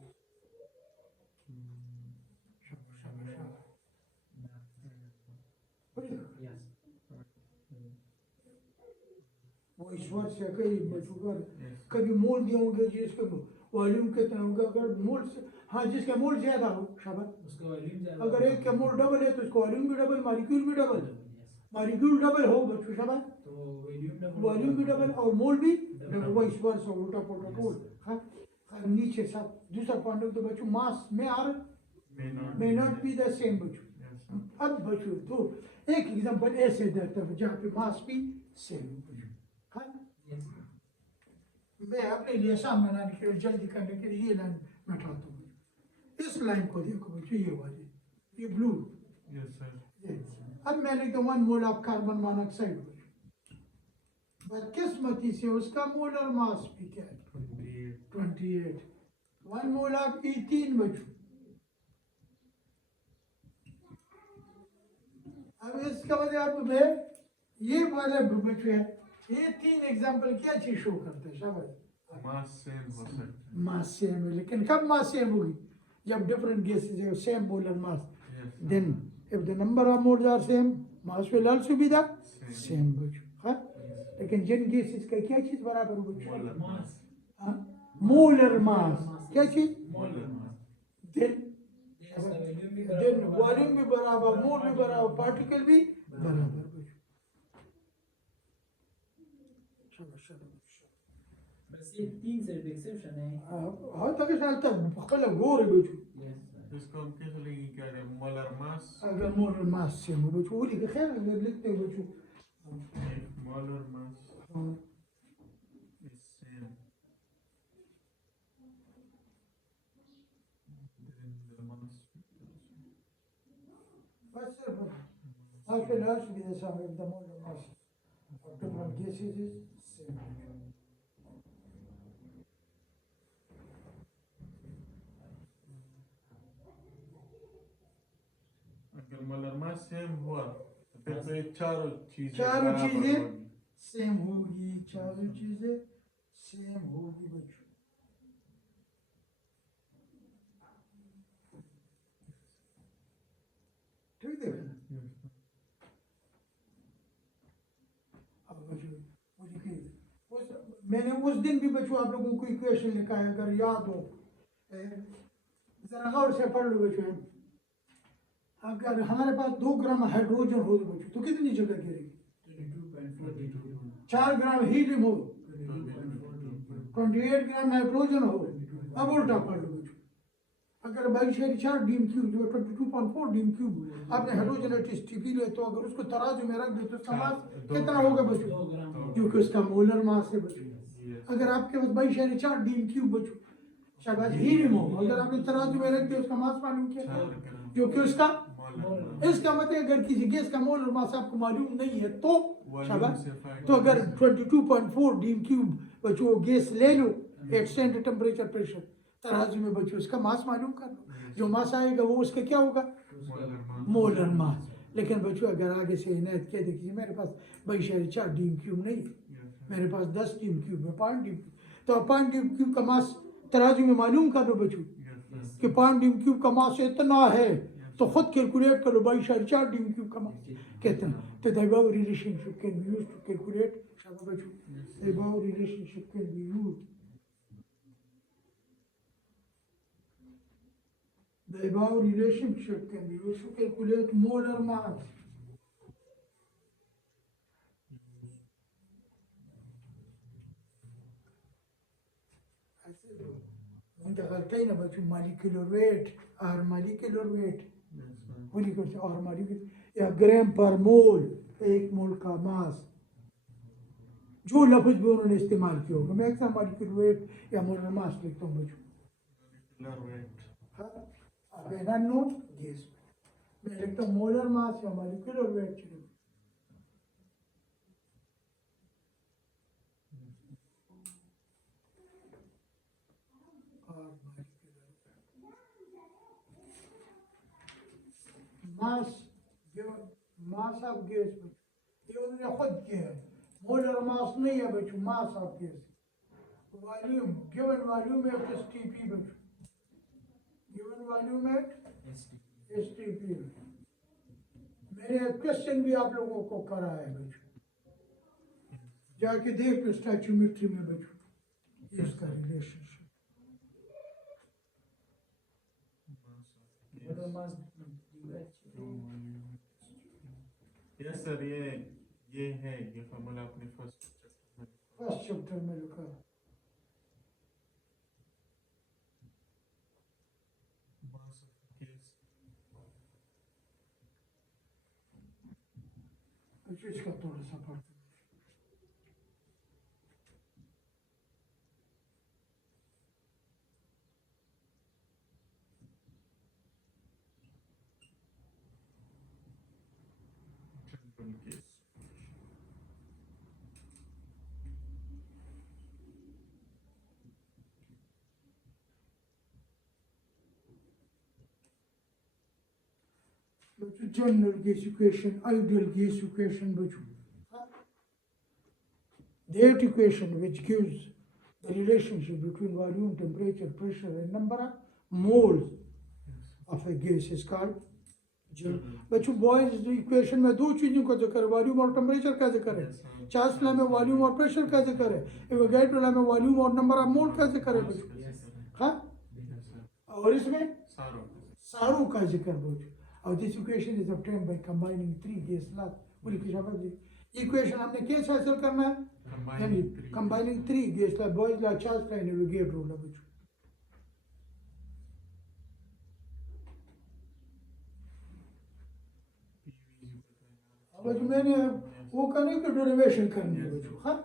वो ईश्वर से कई बच्चों का Yes. कभी मोल दिए होंगे जिसके वॉल्यूम कितना होगा, अगर मोल से हाँ जिसका मोल ज्यादा हो शाबाश, अगर एक का मोल डबल है तो उसका वॉल्यूम भी डबल, मॉलिक्यूल भी डबल, मॉलिक्यूल डबल हो बच्चों शाबाश, वॉल्यूम भी डबल और मोल भी डबल, वो ईश्वर से उल्टा पुल्टा बोल। हाँ हाँ, नीचे सब दूसरा पॉइंट तो बच्चों मास में are may not be the same बच्चों। Yes, sir. अब बच्चों तो एक एग्जांपल ऐसे देता हूँ जहाँ पे मास भी सेम हो बच्चों। हाँ मैं अपने लिए आसान बनाने के लिए, जल्दी करने के लिए ये लाइन मिटाता हूँ। इस लाइन को देखो बच्चों, ये वाली, ये ब्लू, Yes, sir. अब मैंने तो 1 मोल ऑफ कार्बन मोनोऑक्साइड बच्चों, बदकिस्मती से उसका मोलर मास भी क्या है? 28. 28। 1 मोल ऑफ ईथीन बच्चों, अब इसका मतलब है ये वाला बच्चों है, ये 3 एग्जांपल क्या चीज शो करते हैं शाबाश? Mass same हो सकता है. मास सेम है, लेकिन कब मास सेम होगी? जब डिफरेंट गैसेस है same molar mass, Yes, sir. then if the number of moles are same, mass will also be the Same. same बच्चों। हाँ Yes. लेकिन जिन गैसेस का क्या चीज बराबर हो बच्चों? Molar mass. हाँ मोलर मास, क्या चीज? Molar mass. then वॉल्यूम भी बराबर, मोल भी बराबर, पार्टिकल भी बराबर बच्चों। चलो चलो बस ये 3 सिर्फ एक्सेप्शन है। हाँ तक चलता पकड़ गोर है बच्चों, इसको हम कैसे लिखेंगे? क्या है? Molar mass. अगर मोलर मास सेम हो बच्चों, वो लिखे खैर अगर लिखते हो बच्चों। If molar mass हाँ is same, then the mass. बस सिर्फ mass will also be the same if the molar mass of different gases is same। अगर molar mass same हुआ तो फिर तो ये चारों चीजें चारों बराबर चीजें होंगी. सेम होगी, चारों चीजें सेम होगी बच्चों। ठीक है ना? Yes, sir. अब बच्चों वो लिखिए, मैंने उस दिन भी बच्चों आप लोगों को इक्वेशन लिखा है, अगर याद हो, जरा गौर से पढ़ लो बच्चों। अगर हमारे पास 2 ग्राम हाइड्रोजन हो बच्चों तो कितनी जगह घेरेगी? 4 ग्राम हीलियम हो, 28 ग्राम नाइट्रोजन हो। अब उल्टा पढ़ लो बच्चों, अगर 22.4 डीम क्यूब जो 22.4 डीम क्यूब आपने हाइड्रोजन एटोस्टिपी लिया, तो अगर उसको तराजू में रख दो तो उसका मास कितना होगा बच्चों? 2 ग्राम क्योंकि उसका मोलर मास है बच्चों। अगर आपके पास 22.4 डीम क्यूब बच्चों शाबाश हीलियम हो, अगर आपने तराजू में रख दिया उसका मास मालूम क्या है? जो कि उसका इसका मतलब अगर किसी गैस का मोलर मास आपको मालूम नहीं है तो शाबाश, तो अगर 22.4 डीम क्यूब बच्चों गैस ले लो एट सेंट टेम्परेचर प्रेशर तराजू में बच्चों, उसका मास मालूम कर लो, जो मास आएगा वो उसका क्या होगा? Molar mass. लेकिन बच्चों अगर आगे से इनायत कह देखिए मेरे पास 22.4 डीम क्यूब नहीं है, मेरे पास 10 डीम क्यूब है, 5 डीम क्यूब, तो 5 डीम क्यूब का मास तराजू में मालूम कर लो बच्चों कि 5 डीम क्यूब का मास इतना है, तो खुद कैलकुलेट करो 22.4 डीम क्यूब का मास कितना। तो the above relationship can be used to calculate शाबाश बच्चों, the above relationship can be used, the above relationship can be used to calculate molar mass. انت غلطين بچو molecular weight or molecular weight molecular और molecular या ग्राम पर मोल, 1 मोल का मास, जो लफ्ज भी उन्होंने इस्तेमाल किया होगा, मैं अक्सर molecular weight या मोलर मास लिखता हूँ बच्चों। हाँ, अब है ना नोट गैस मैं लिखता हूँ मोलर मास या molecular weight। Mass mass of gas ये उन्होंने खुद किया है, मोलर मास नहीं है बच्चों, mass of gas, volume given volume at STP बच्चों, गिवन वॉल्यूम एट एसटीपी। मैंने क्वेश्चन भी आप लोगों को करा है बच्चों, जाके देख लो स्टैच्यूमेट्री में बच्चों इसका relationship. Molar mass yes sir, ये है, ये फॉर्मूला आपने फर्स्ट चैप्टर में लिखा है। अच्छा इसका थोड़ा सा पढ़ते हैं। General gas equation, ideal gas equation बच्चों, that equation which gives the relationship between volume, temperature, pressure and number of moles of a gas is called general। बच्चों बॉयज इक्वेशन में 2 चीजों का जिक्र है, वॉल्यूम और टेम्परेचर का जिक्र है, चार्ल्स लॉ में वॉल्यूम और प्रेशर का जिक्र है, एवोगाड्रो लॉ में वॉल्यूम और नंबर ऑफ मोल का जिक्र है बच्चों। हाँ, और इसमें सारों का जिक्र बच्चों। और this equation is obtained by combining 3 gas law. बोलिए कि शाबाश जी, इक्वेशन हमने कैसे हासिल करना है? यानी combining 3 gas law, boys law, Charles law, Avogadro law बच्चों। अब मैंने वो करने की डेरिवेशन करनी है बच्चों। हाँ,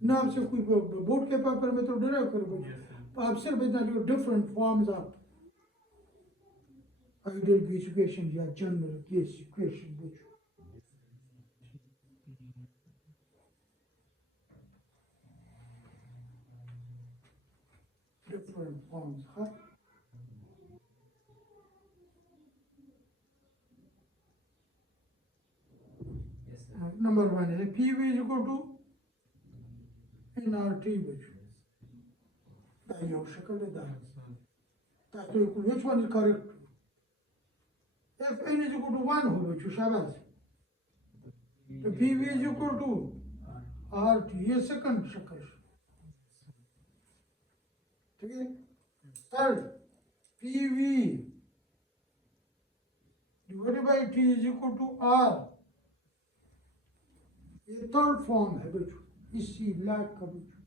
नाम से कोई बोर्ड के पेपर में तो डेराइव करो बच्चों, आप सिर्फ इतना जो different forms of ideal gas equation या जनरल गैस इक्वेशन बच्चों। Different forms. हाँ, number 1 is PV is equal to nRT बच्चों। दाई और शक्ल है दाई, ताकि which one is correct? Fn is equal to 1 हो बच्चों, शाबाश। तो PV is equal to RT, ये सेकंड शक्ल। ठीक है third PV divided by T is equal to R, ये थर्ड फॉर्म है बच्चों इसी लैग का बच्चों।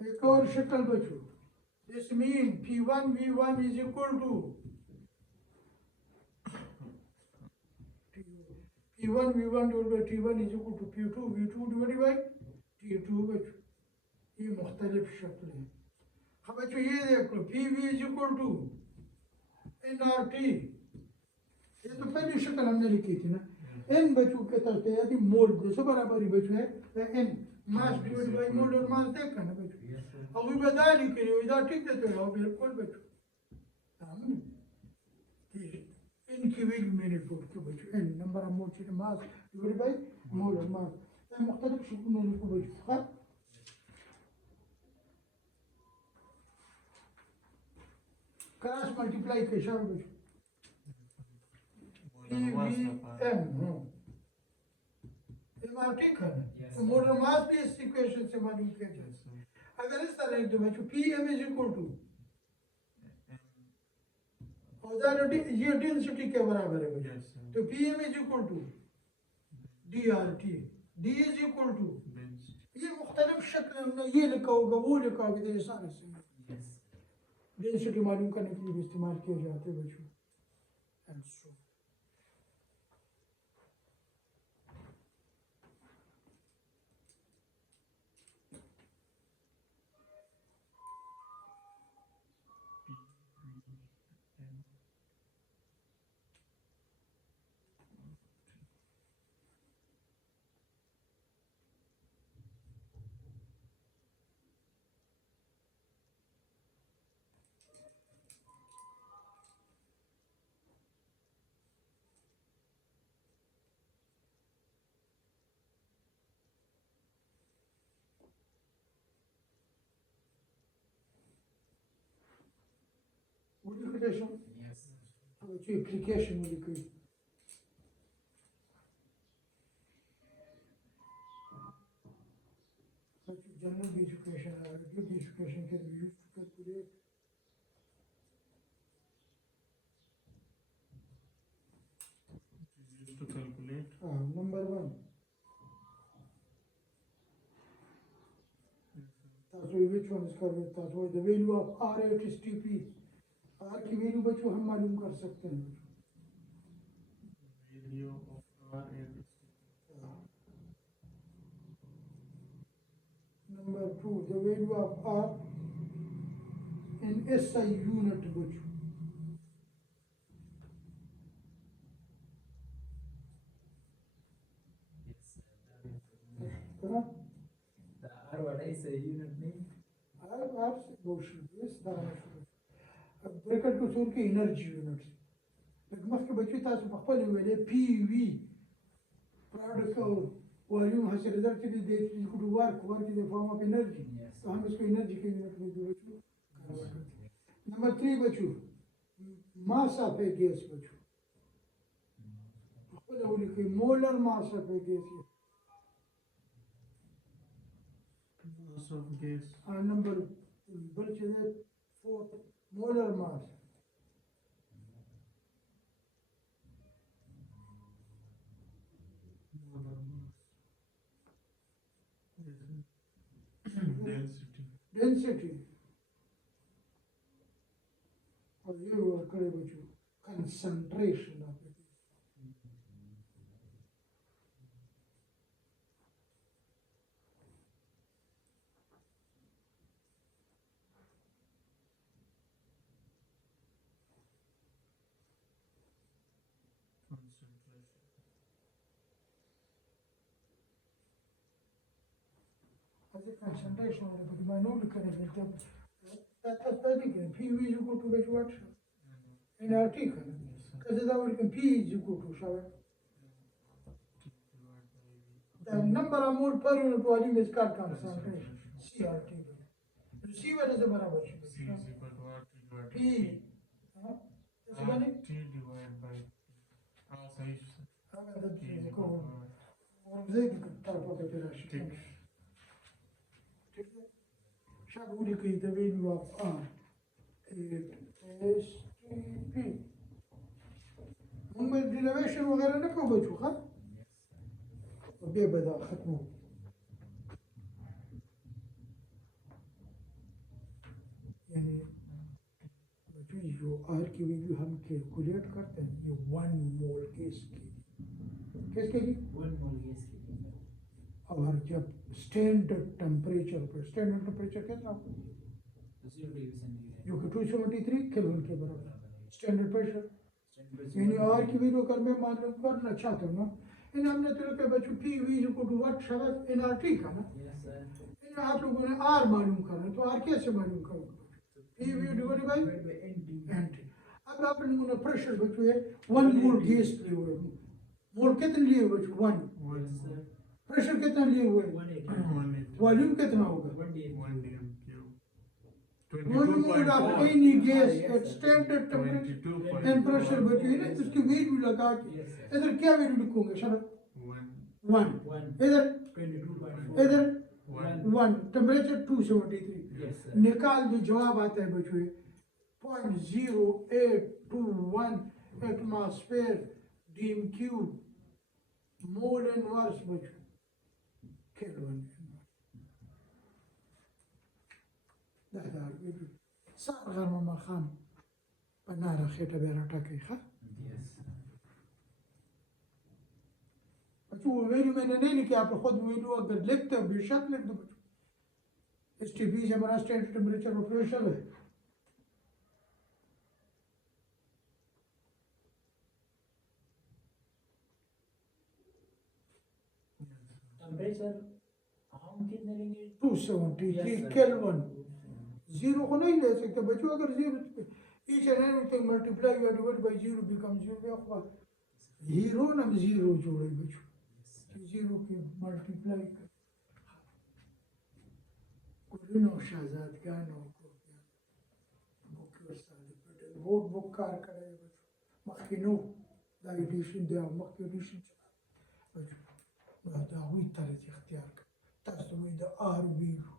एक और शक्ल बच्चों, this mean P1 V1 is equal to P1 V1 divided by T1 is equal to P2 V2 divided by T2 बच्चों। ये मुख्तलिफ शक्ल है। अब बच्चों ये देख लो PV is equal to nRT, ये तो पहली शक्ल हमने लिखी थी ना। n बच्चों के तरफ यदि मोल जैसे बराबर ही बच्चों है n mass divide by mole और मास देखा ना बच्चों। अब ये बता लिखे हो इधर ठीक देते हो बिल्कुल बच्चों। इनकी वैल्यू मैंने पुट की बच्चों n नंबर ऑफ मोल से मास डिवाइड बाय मोल और मास, ये मुख्तलिफ शक्ल में लिखो बच्चों। क्रॉस मल्टीप्लाई कैसा है बच्चों PVM ये बात ठीक है ना। तो मोलर मास भी इस इक्वेशन से मालूम किया जाए। अगर इस तरह लिख दो बच्चों PM इज इक्वल टू और ये डेंसिटी के बराबर है बच्चों। तो PM is equal to DRT, D is equal to ये मुख्तलिफ शक्ल में ये लिखा होगा वो लिखा होगा ये सारे से डेंसिटी मालूम करने के लिए भी इस्तेमाल किए जाते हैं बच्चों। And so modification, application modification. Such general education or good education can be used to calculate number one. That's why which one is correct? That's why the value of R8 is TP. R की value बच्चों हम मालूम कर सकते हैं। Value of R8 number 2 the value of R in SI unit बच्चों। R what is a unit name? R motion is the bracket को छोड़ के एनर्जी यूनिट लेकिन मत के बच्चे तास बखपल हुए PV प्रोडक्ट और वॉल्यूम हासिल रिजल्ट के लिए देख इसको work in the form of energy, तो हम इसको एनर्जी के यूनिट में बच्चों कन्वर्ट करते हैं। नंबर 3 बच्चों मास ऑफ ए गैस बच्चों बखपल वो लिखे molar mass of a gas mass of gas और नंबर बच्चे 4 molar mass. Density. और ये वर्क करे बच्चों concentration of it. Concentration of it, but I know the current that's again PV is equal to what? nRT because that will P is equal to the number of mole per unit volume is called concentration CRT. You see what is the barabar? C is equal to RT divided P T divided by R सही और zai की तरफ होता है شاب ولیکئ the value of R 8 STP موږ ډیریویشن وغیرہ نه کوو بچو ښه بیا به دا ختمو یعنی बच्चों जो R की value हम कैलकुलेट करते हैं ये 1 मोल गैस की किसके लिए 1 मोल गैस के लिए और जब स्टैंडर्ड टेम्परेचर पर स्टैंडर्ड टेम्परेचर कितना होगा 0 डिग्री सेंटीग्रेड जो कि 273 केल्विन के बराबर स्टैंडर्ड प्रेशर यानी R की वैल्यू अगर मैं मालूम करना चाहता हूँ ना इन हमने तो रखा बच्चों P is equal to what शब्द इन R ठीक है ना यस सर इन आप लोगों ने R मालूम करना तो R कैसे मालूम करोगे P डिवाइडेड बाय NT अब आप लोगों ने प्रेशर बच्चों है 1 मोल गैस लिए हुए मोल कितने लिए हुए बच्चों 1 सर प्रेशर कितना लिए हुए 180 वॉल्यूम कितना होगा 1 dm cube. volume of any gas at standard temperature 22.4 and pressure बची है ना उसकी वैल्यू लगा के इधर क्या वैल्यू लिखोगे शब्द 1 इधर 22.4 इधर 1 1 टेम्परेचर 273 यस सर निकाल दो जवाब आता है बच्चों 0.0821 atmosphere dm cube mole inverse बच्चों केल्विन دا سار غرمه مخام په ناره خېټه بیا راټاکئ ښه यस बच्चों वो वैल्यू मैंने नहीं लिखी आप खुद वैल्यू अगर लिखते हो बेशक लिख दो बच्चों एस टी पी से हमारा स्टैंडर्ड टेम्परेचर और प्रेशर है टेम्परेचर हम कितने लेंगे 273 केल्विन जीरो को नहीं ले सकते बच्चों अगर zero each and everything multiply you divide by zero becomes zero या हीरो नम जीरो जोड़े बच्चों जीरो के मल्टीप्लाई कर कुलिनो शाहजादगानो को बुक साले बेटे वोट बुक कार करे बच्चों मखिनो दा एडिशन दे मख एडिशन बच्चों दा हुई तरह इख्तियार कर तासो में दा आर वीरू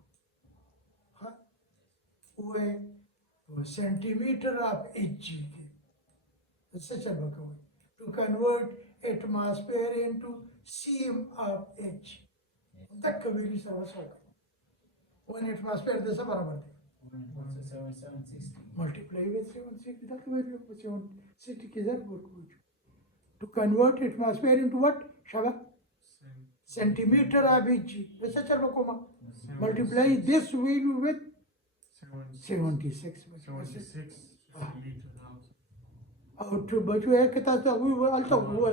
हाँ वो सेंटीमीटर ऑफ एच के इससे चल बका हुई to convert atmosphere into cm of h तक कभी भी समझ सकते 1 atmosphere दे सब बराबर थे 760 multiply with 760 तक वैल्यू 760 की जरूरत पड़ती to convert atmosphere into what Shaba centimeter of h ऐसा चल बको multiply this value with 76 liter house. और तो बच्चों है कि ताजा हुई अलता हुआ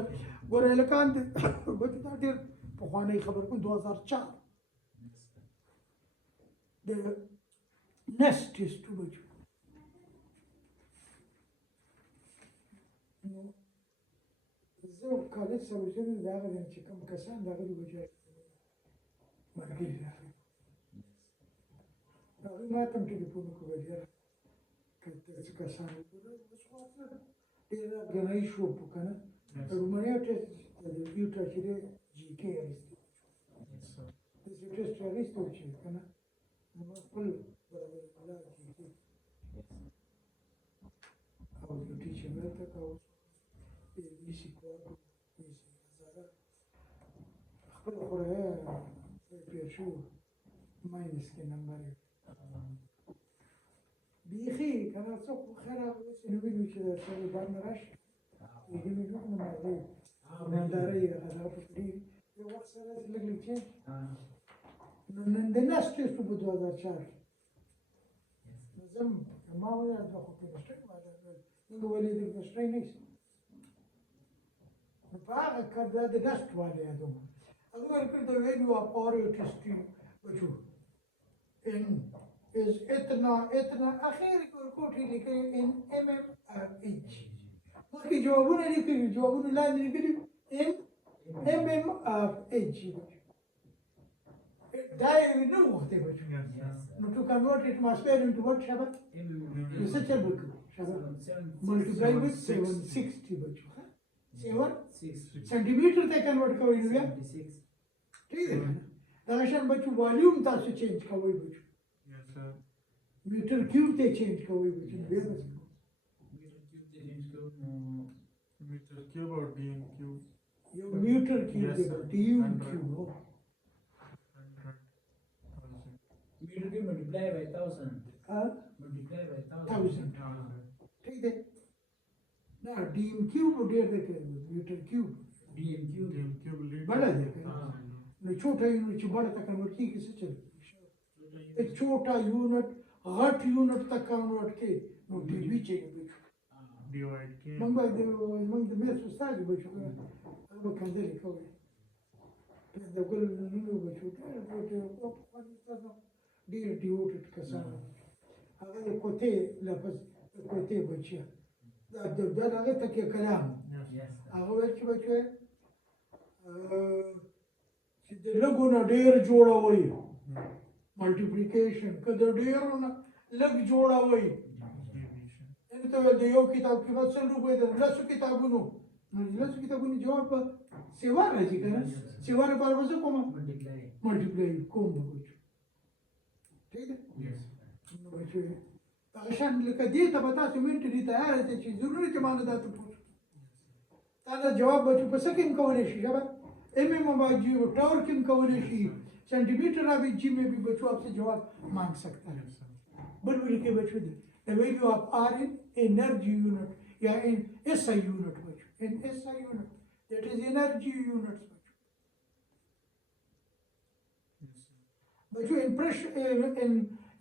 गोरे लकान दे बच्चों ताdir पुखाने खबर को 2004 the next is to बच्चों जो कॉलेज सॉल्यूशन दागा देने चिकम कसान दागा दी बच्चों मरगी दागा दागा मैं तुम टेलीफोन को बजा कहते हैं कसान Era ganai shopo kana. Rumania test you touch it GK arist. This test arist touch kana. Nama full barabar GK. How you teach him that how easy ko easy zara. خبر خوره پیشو minus के number है. بيخي كان سوق خراب إنه بيجي كذا شغل بارنراش يجي من نوع من هذي من داري هذا بتري يوقف سنة لقلي شيء من الناس كيف بدو هذا شهر نظام ما هو هذا خو كده شيء ما هذا إنه وليد البشري نيس فاق كذا ده دست والي هذا أقول كده وين هو قارئ تستي بشوف إن is इतना आखिर कोठी लिखे in mmH उसकी जवाबुने लिखी जवाबुने line लिखी mmH दायरे में नहीं होते बच्चों no to convert atmosphere into what शब्द ये सच है बच्चों शब्द multiply with 760 बच्चों 7 सेंटीमीटर तक convert करोगे ना ठीक है ना दाशा बच्चों वॉल्यूम तासे चेंज करोगे बच्चों sir. मीटर क्यूब ते चेंज कोई बच्चे बे बस मीटर क्यूब ते रेंज को Meter cube or dm cube? ये मीटर क्यूब Yes, दे sir. टीयू 100. क्यूब हो 100,000. मीटर क्यूब मल्टीप्लाई बाय 1000 हाँ मल्टीप्लाई बाय 1000 1000 100. ठीक है ना डीएम क्यूब डेढ़ देखे metre cube dm cube Dm cube lead. बड़ा देखे हाँ. न छोटा यूनिट ची बड़ा तक कन्वर्ट की किसे चल एक छोटा यूनिट घट यूनिट तक कन्वर्ट के नो डीबी चाहिए बेचो Divide के. मंग मेरे सुस्ताद बेचो अब कंदे लिखो है तो कुल नीलो बेचो तो डी डिवोटेड कसा अगर कोते लफज कोते बचिया ده لغتك يا كلام Yes. هغه ویل چې بچو چې د لګونه ډیر جوړوي ملټیپلیکیشن که د ډیرونه لګ جوړوي Division. انت ول د یو کتاب کې بس څل روپۍ د لسو کتابونو نو د لسو کتابونو جواب په سیوا راځي کنه سیوا نه پر وسه کومه multiply ملټیپلای کوم بچو ٹھیک ہے Yes. نو بچو عشان لکه دې ته به تاسو منټ دي تیار دي چې ضروري چې مانه دا ته پوښتنه ताला जवाब बच्चों पर सेकंड कवरेज जब एमए मोबाइल जी टावर किन कवरेज सेंटीमीटर अभी जी में भी बच्चों आपसे जवाब मांग सकता है Yes, sir. बलबुल के बच्चों the value of R in energy unit या इन एसआई यूनिट बच्चों in SI unit that is energy unit Yes, sir. बच्चों in pressure in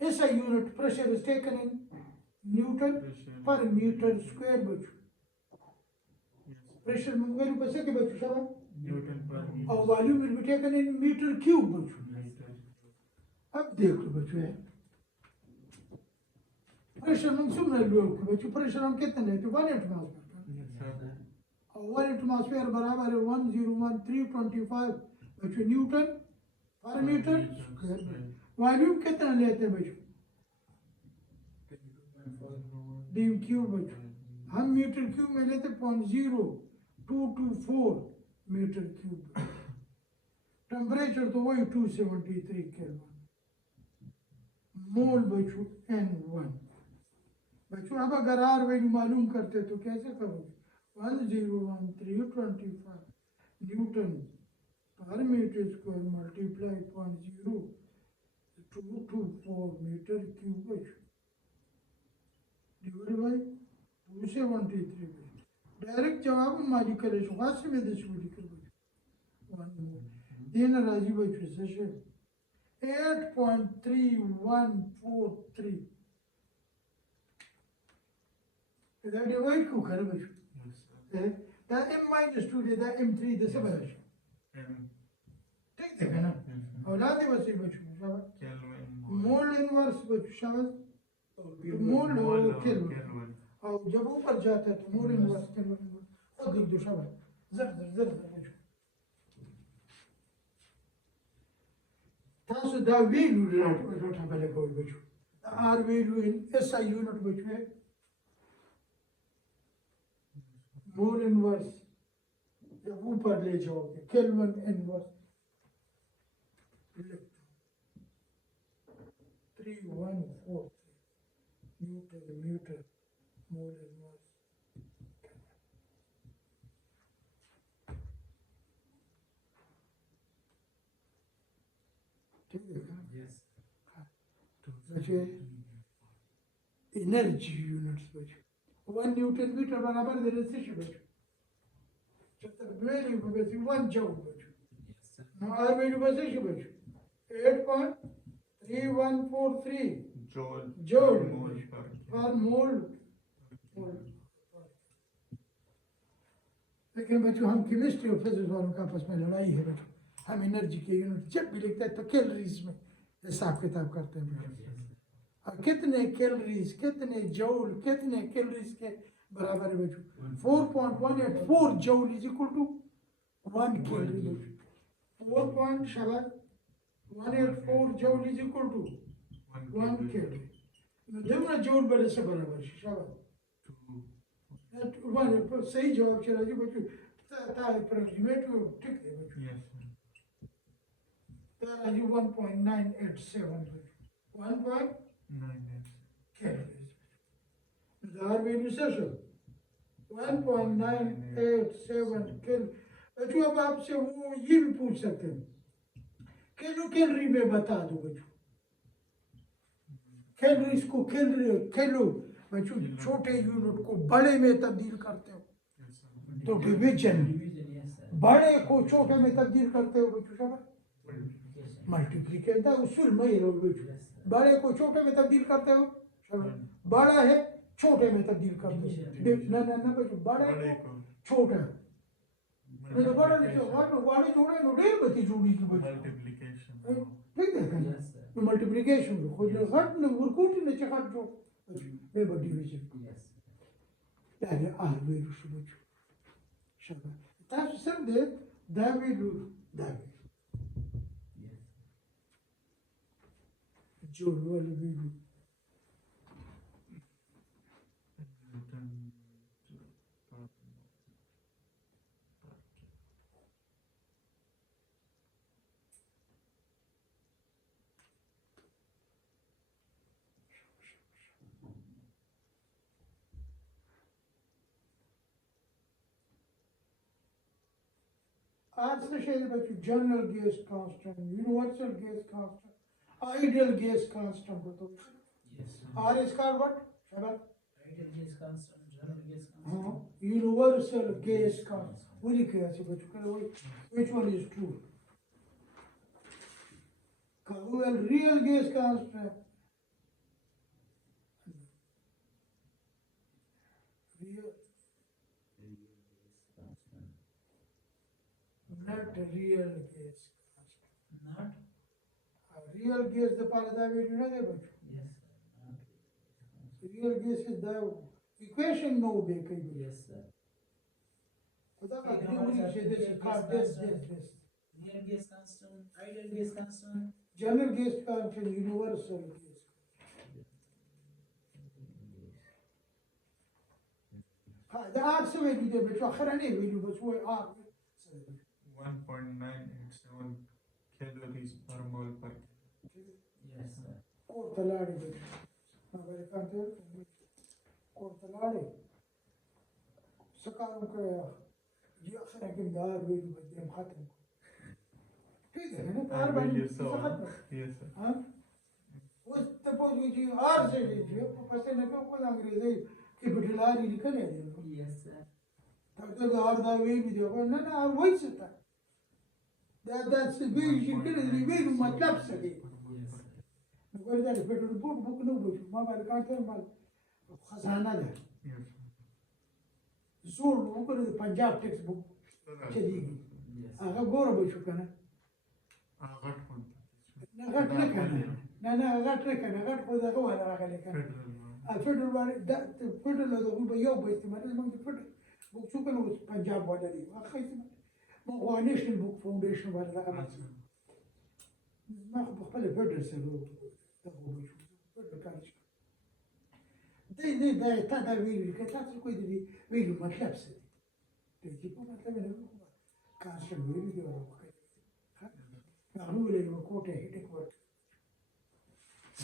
SI unit pressure is taken in newton Pressure. Per metre square बच्चों Yes. Pressure value पर से के बच्चों शाबाश Newton per meter. और volume will be taken in metre cube बच्चों Meter. अब देख लो बच्चों है प्रेशर में सुन रहे लोग बच्चों प्रेशर हम कितने लेते 1 एटमॉस्फेयर Yes, sir. और 1 एटमॉस्फेयर बराबर है 101325 बच्चों Newton per metre square volume कितना लेते हैं बच्चों डीम क्यूब बच्चों हम मीटर क्यूब में लेते 0.0224 मीटर क्यूब टेम्परेचर तो वही 273 केल्विन मोल बच्चों N1 बच्चों अब अगर आर वैल्यू मालूम करते तो कैसे करोगे 101325 newton per metre square multiply 0.0224 metre cube बच्चों डिवाइड बाय 273 डायरेक्ट जवाब माली करे शुगास में दे शुरू कर बच्चों दिन राजी बच्चों से 8.3143 इधर डिवाइड को करे बच्चों Yes, sir. दा m minus 2 दे दा m3 दे सब बच्चों And ठीक है ना yes, sir. औलाद है बच्चे बच्चों शाबाश Kelvin. मोल इनवर्स बच्चों शाबाश मोल Mole और or केल्विन Kelvin. और जब ऊपर जाता है तो मोल इनवर्स केल्विन और लिख दो शाबाश जर जर जर बच्चों تاسو دا ویلو راټابله کوئ بچو دا آر ویلو ان ایس آئی یونٹ بچو ہے مول انورس جب اوپر لے جاؤ گے کیلون انورس لکھتا ہوں 3143 نیوٹن میٹر مول انورس ठीक है ना यस बचे एनर्जी यूनिट्स बचे 1 न्यूटन मीटर बराबर दे रहे से बचे जब तक वैल्यू को बचे 1 जूल बचे यस सर ना आर वैल्यू बचे बचे 8.3143 Joule. Joule Per mole per पर मोल लेकिन बच्चों हम केमिस्ट्री और फिजिक्स वालों का आपस में लड़ाई है बच्चों हम एनर्जी के यूनिट जब भी लिखते हैं तो कैलोरीज में हिसाब किताब करते हैं बच्चों और कितने कैलोरीज कितने जूल कितने कैलोरीज के बराबर है बच्चों 4.184 joule is equal to 1 calorie बच्चों 4.184 joule is equal to 1 calorie दोनों जूल बड़े से बराबर है शाबाश सही जवाब चला जी बच्चों अप्रोक्सीमेट ठीक है बच्चों Yes, sir. Raju 1.987 1.9. calories. The R value is 1.987 kilo. बच्चों अब आपसे वो ये भी पूछ सकते हैं, किलो कैलोरी में बता दो बच्चों, कैलोरीज को किलो बच्चों छोटे यूनिट को बड़े में तब्दील करते हो Yes, sir. तो डिवीजन, Division, yes, sir. बड़े को छोटे में तब्दील करते हो बच्चों सब Multiplication. मल्टीप्लिकेशन का उसूल में ही रहो बच्चों, Yes, sir. बड़े को छोटे में तब्दील करते हो बड़ा है छोटे में तब्दील करते हो ना ना ना बच्चों बड़े बड़े को को छोटा नहीं तो बड़ा नहीं बड़े छोड़े नो डेढ़ बत्ती जोड़ी की बच्चों multiplication. ठीक है Yes, sir. मल्टीप्लिकेशन खुद ने घट ने वर्कआउट ने चखट जो बे बड़ी division Yes. يعني ويلو شو بجو شباب تعرف سمدة دا ويلو Yes. جول ولا ويلو Answer şey bacı general gas constant, universal gas constant, ideal gas constant होता है। Yes, sir. R is called what? Shaba Ideal gas constant, general gas हाँ constant. universal gas constant वो लिखे ऐसे बच्चों के लिए which one is true? Well, real gas constant real not real gas constant Not? real gas the part of that way you know that but Yes, sir. Not. real gas is the equation no be kai Yes, sir. खुदा का Okay, theory हमारे से साथ this gas called constant. this Real gas constant, ideal gas constant. general gas constant universal gas هذا R سوي دي بتو آخراني ويلو بس هو R 1.987 calories per mole per kilo. Yes, sir. कोर्तलाड़ी बच्चों हमारे कांटे कोर्तलाड़ी सकारों का ये आखिर के दार वैल्यू बदले खत्म ठीक है ना I R will value use so. खत्म Yes, sir. हाँ वो तपोज की R से लीजिए पता नहीं क्यों कोई अंग्रेजी की बिटलारी लिखा नहीं है Yes, sir. तब तो R दा वैल्यू जो ना ना R वही से था that's the way you should get it the way you मतलब सके Yes, sir. नगर जाके पेट्रोल बुक नो बचो माँ बाल कांटे माल खजाना दे Yes, زور وكل Punjab text book sir. चलेगी Yes. आगा गोर बचो कना غट كنت نغت لكنا نانا غت لكنا غت خذ هو انا راح لكنا فederal الفيدرال ولا ده الفيدرال لو هو بيو بس ما لازم الفيدرال بوك شو كانوا Punjab ولا دي اخي ما هو نيشنال بوك فاونديشن ولا لا ما بقبل الفيدرال سلو ده هو بيشوف الفيدرال كان ده تا ويلو كتات كوي دي ويلو ما تلبس تجي ما تلبس كان شو ويلو دي ولا معمولة الوقوت هيك what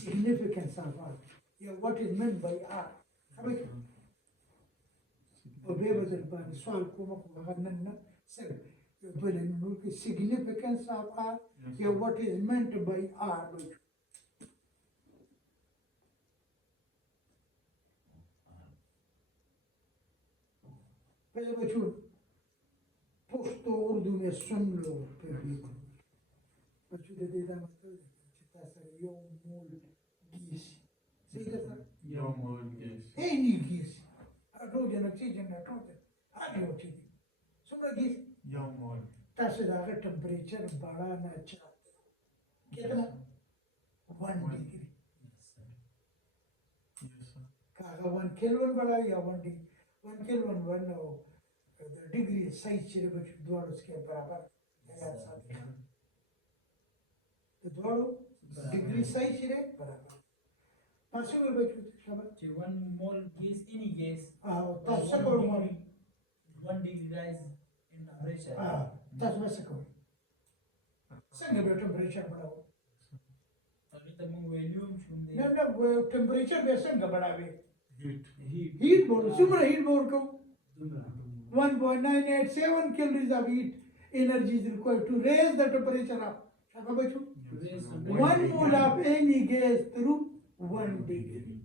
significance of R yeah what is meant by R حبيت وبيبدأ البان سؤال كوما غننا سر يقول إنه significance of R yeah what is meant by R पहले बच्चों पुश्तो उर्दू में सुन लो फिर देखो बच्चों दे देता मतलब चित्ता सर यौम मूल गीस सही है सर يوم الجيش any गीस रोजन ऑक्सीजन नाइट्रोजन आदि होती है सुना गीस يوم तासे दागा टेम्परेचर बढ़ा ना चाहते कितना 1 डिग्री Yes, sir. कागा 1 केल्विन बढ़ा या 1 डिग्री 1 केल्विन 1 डिग्री सही चीज़ बच्चों द्वारा उसके बराबर है साथ तो द्वारा डिग्री सही चीज़ बराबर पांचों में बच्चों शब्द So 1 mole gas, any gas, दस से करो मारी 1 degree rise in temperature. 10 में से करो संगे बेटा टेम्परेचर बढ़ाओ अभी तक मैं volume شوم دی نه ټمپریچر به څنګه بڑاوي heat. هیټ بور څومره هیټ بور کو دومره 1.987 calories of heat energy is required to raise the temperature of څنګه بچو Raise the 1 mole of any gas through 1 degree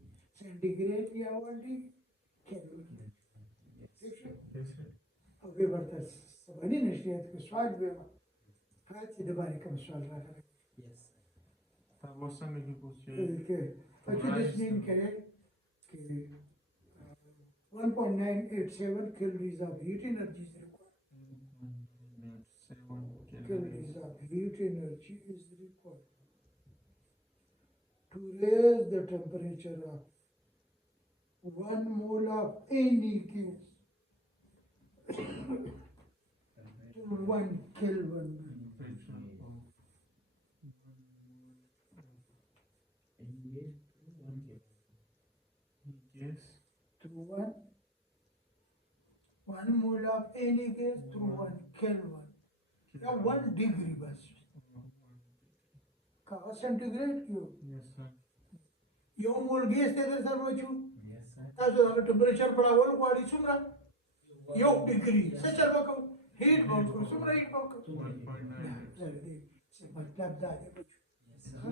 centigrade या 1 degree Kelvin Yes, sir. او به ورته سبانه نشریات کې سوال به هاتي د باندې کوم سوال راغلی Yes. Tā būs sanīgi būs que Acho this mean correct कि 1.987 calories of heat energy is required. Calories of heat energy is required to raise the temperature of 1 mole of any gas to 1 Kelvin. Yes. Through 1 mole of any gas through 1 Kelvin. या 1 degree बस कहाँ centigrade क्यों Yes, sir. यो मोल gas तेरे sir बचू Yes, sir. ताजो अगर temperature पड़ा वाला वाली सुमरा यो डिग्री से चल बको हीट बहुत को सुमरा हीट बहुत को 1.9. से मतलब दादे बचू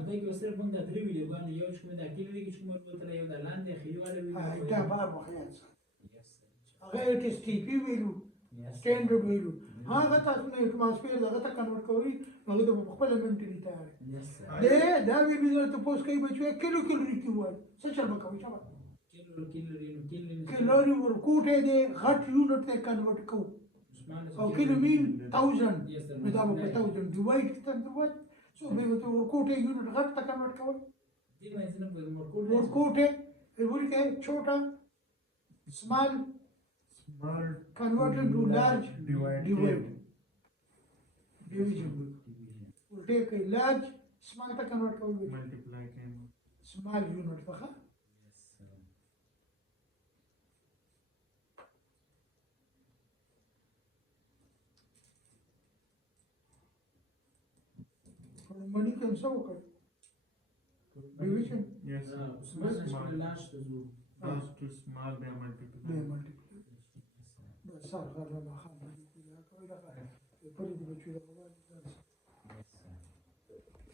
دای کې وسره موږ د درې ویډیوګانو یو چې کوم د اکیل وی کې کوم ورته یو د لاندې خيواله ویډیو دا بار مخیان سر Yes, sir. هغه it is TP ویلو Yes. Standard value हाँ अगर ताकि नहीं एटमॉस्फेयर लगा था कन्वर्ट करी मगर तो खपल मेंटेन तैयार Yes, sir. है ले दा वैल्यू तो पोस्ट कई बच्चे किलो रिक्वायर्ड से चल बका विचार कैलोरी वर कोटे दे घट यूनिट ते कन्वर्ट को او किलो मीन 1000 Yes, sir. मतलब 1000 डिवाइड करते डिवाइड सो बे तो वर कोटे यूनिट घट तक कन्वर्ट को دې باندې نه په مرکول वर कोटे बोल के छोटा small Small converted to large divide. division will take a large small to convert को Multiply can. small unit बखा मनी कम सब कर division Yes, sir. عثمان نشکل لاش ته ځو Large to small they are multiply. they multiply بس صار هذا ما خاب دي كلها كلها پر دي بچو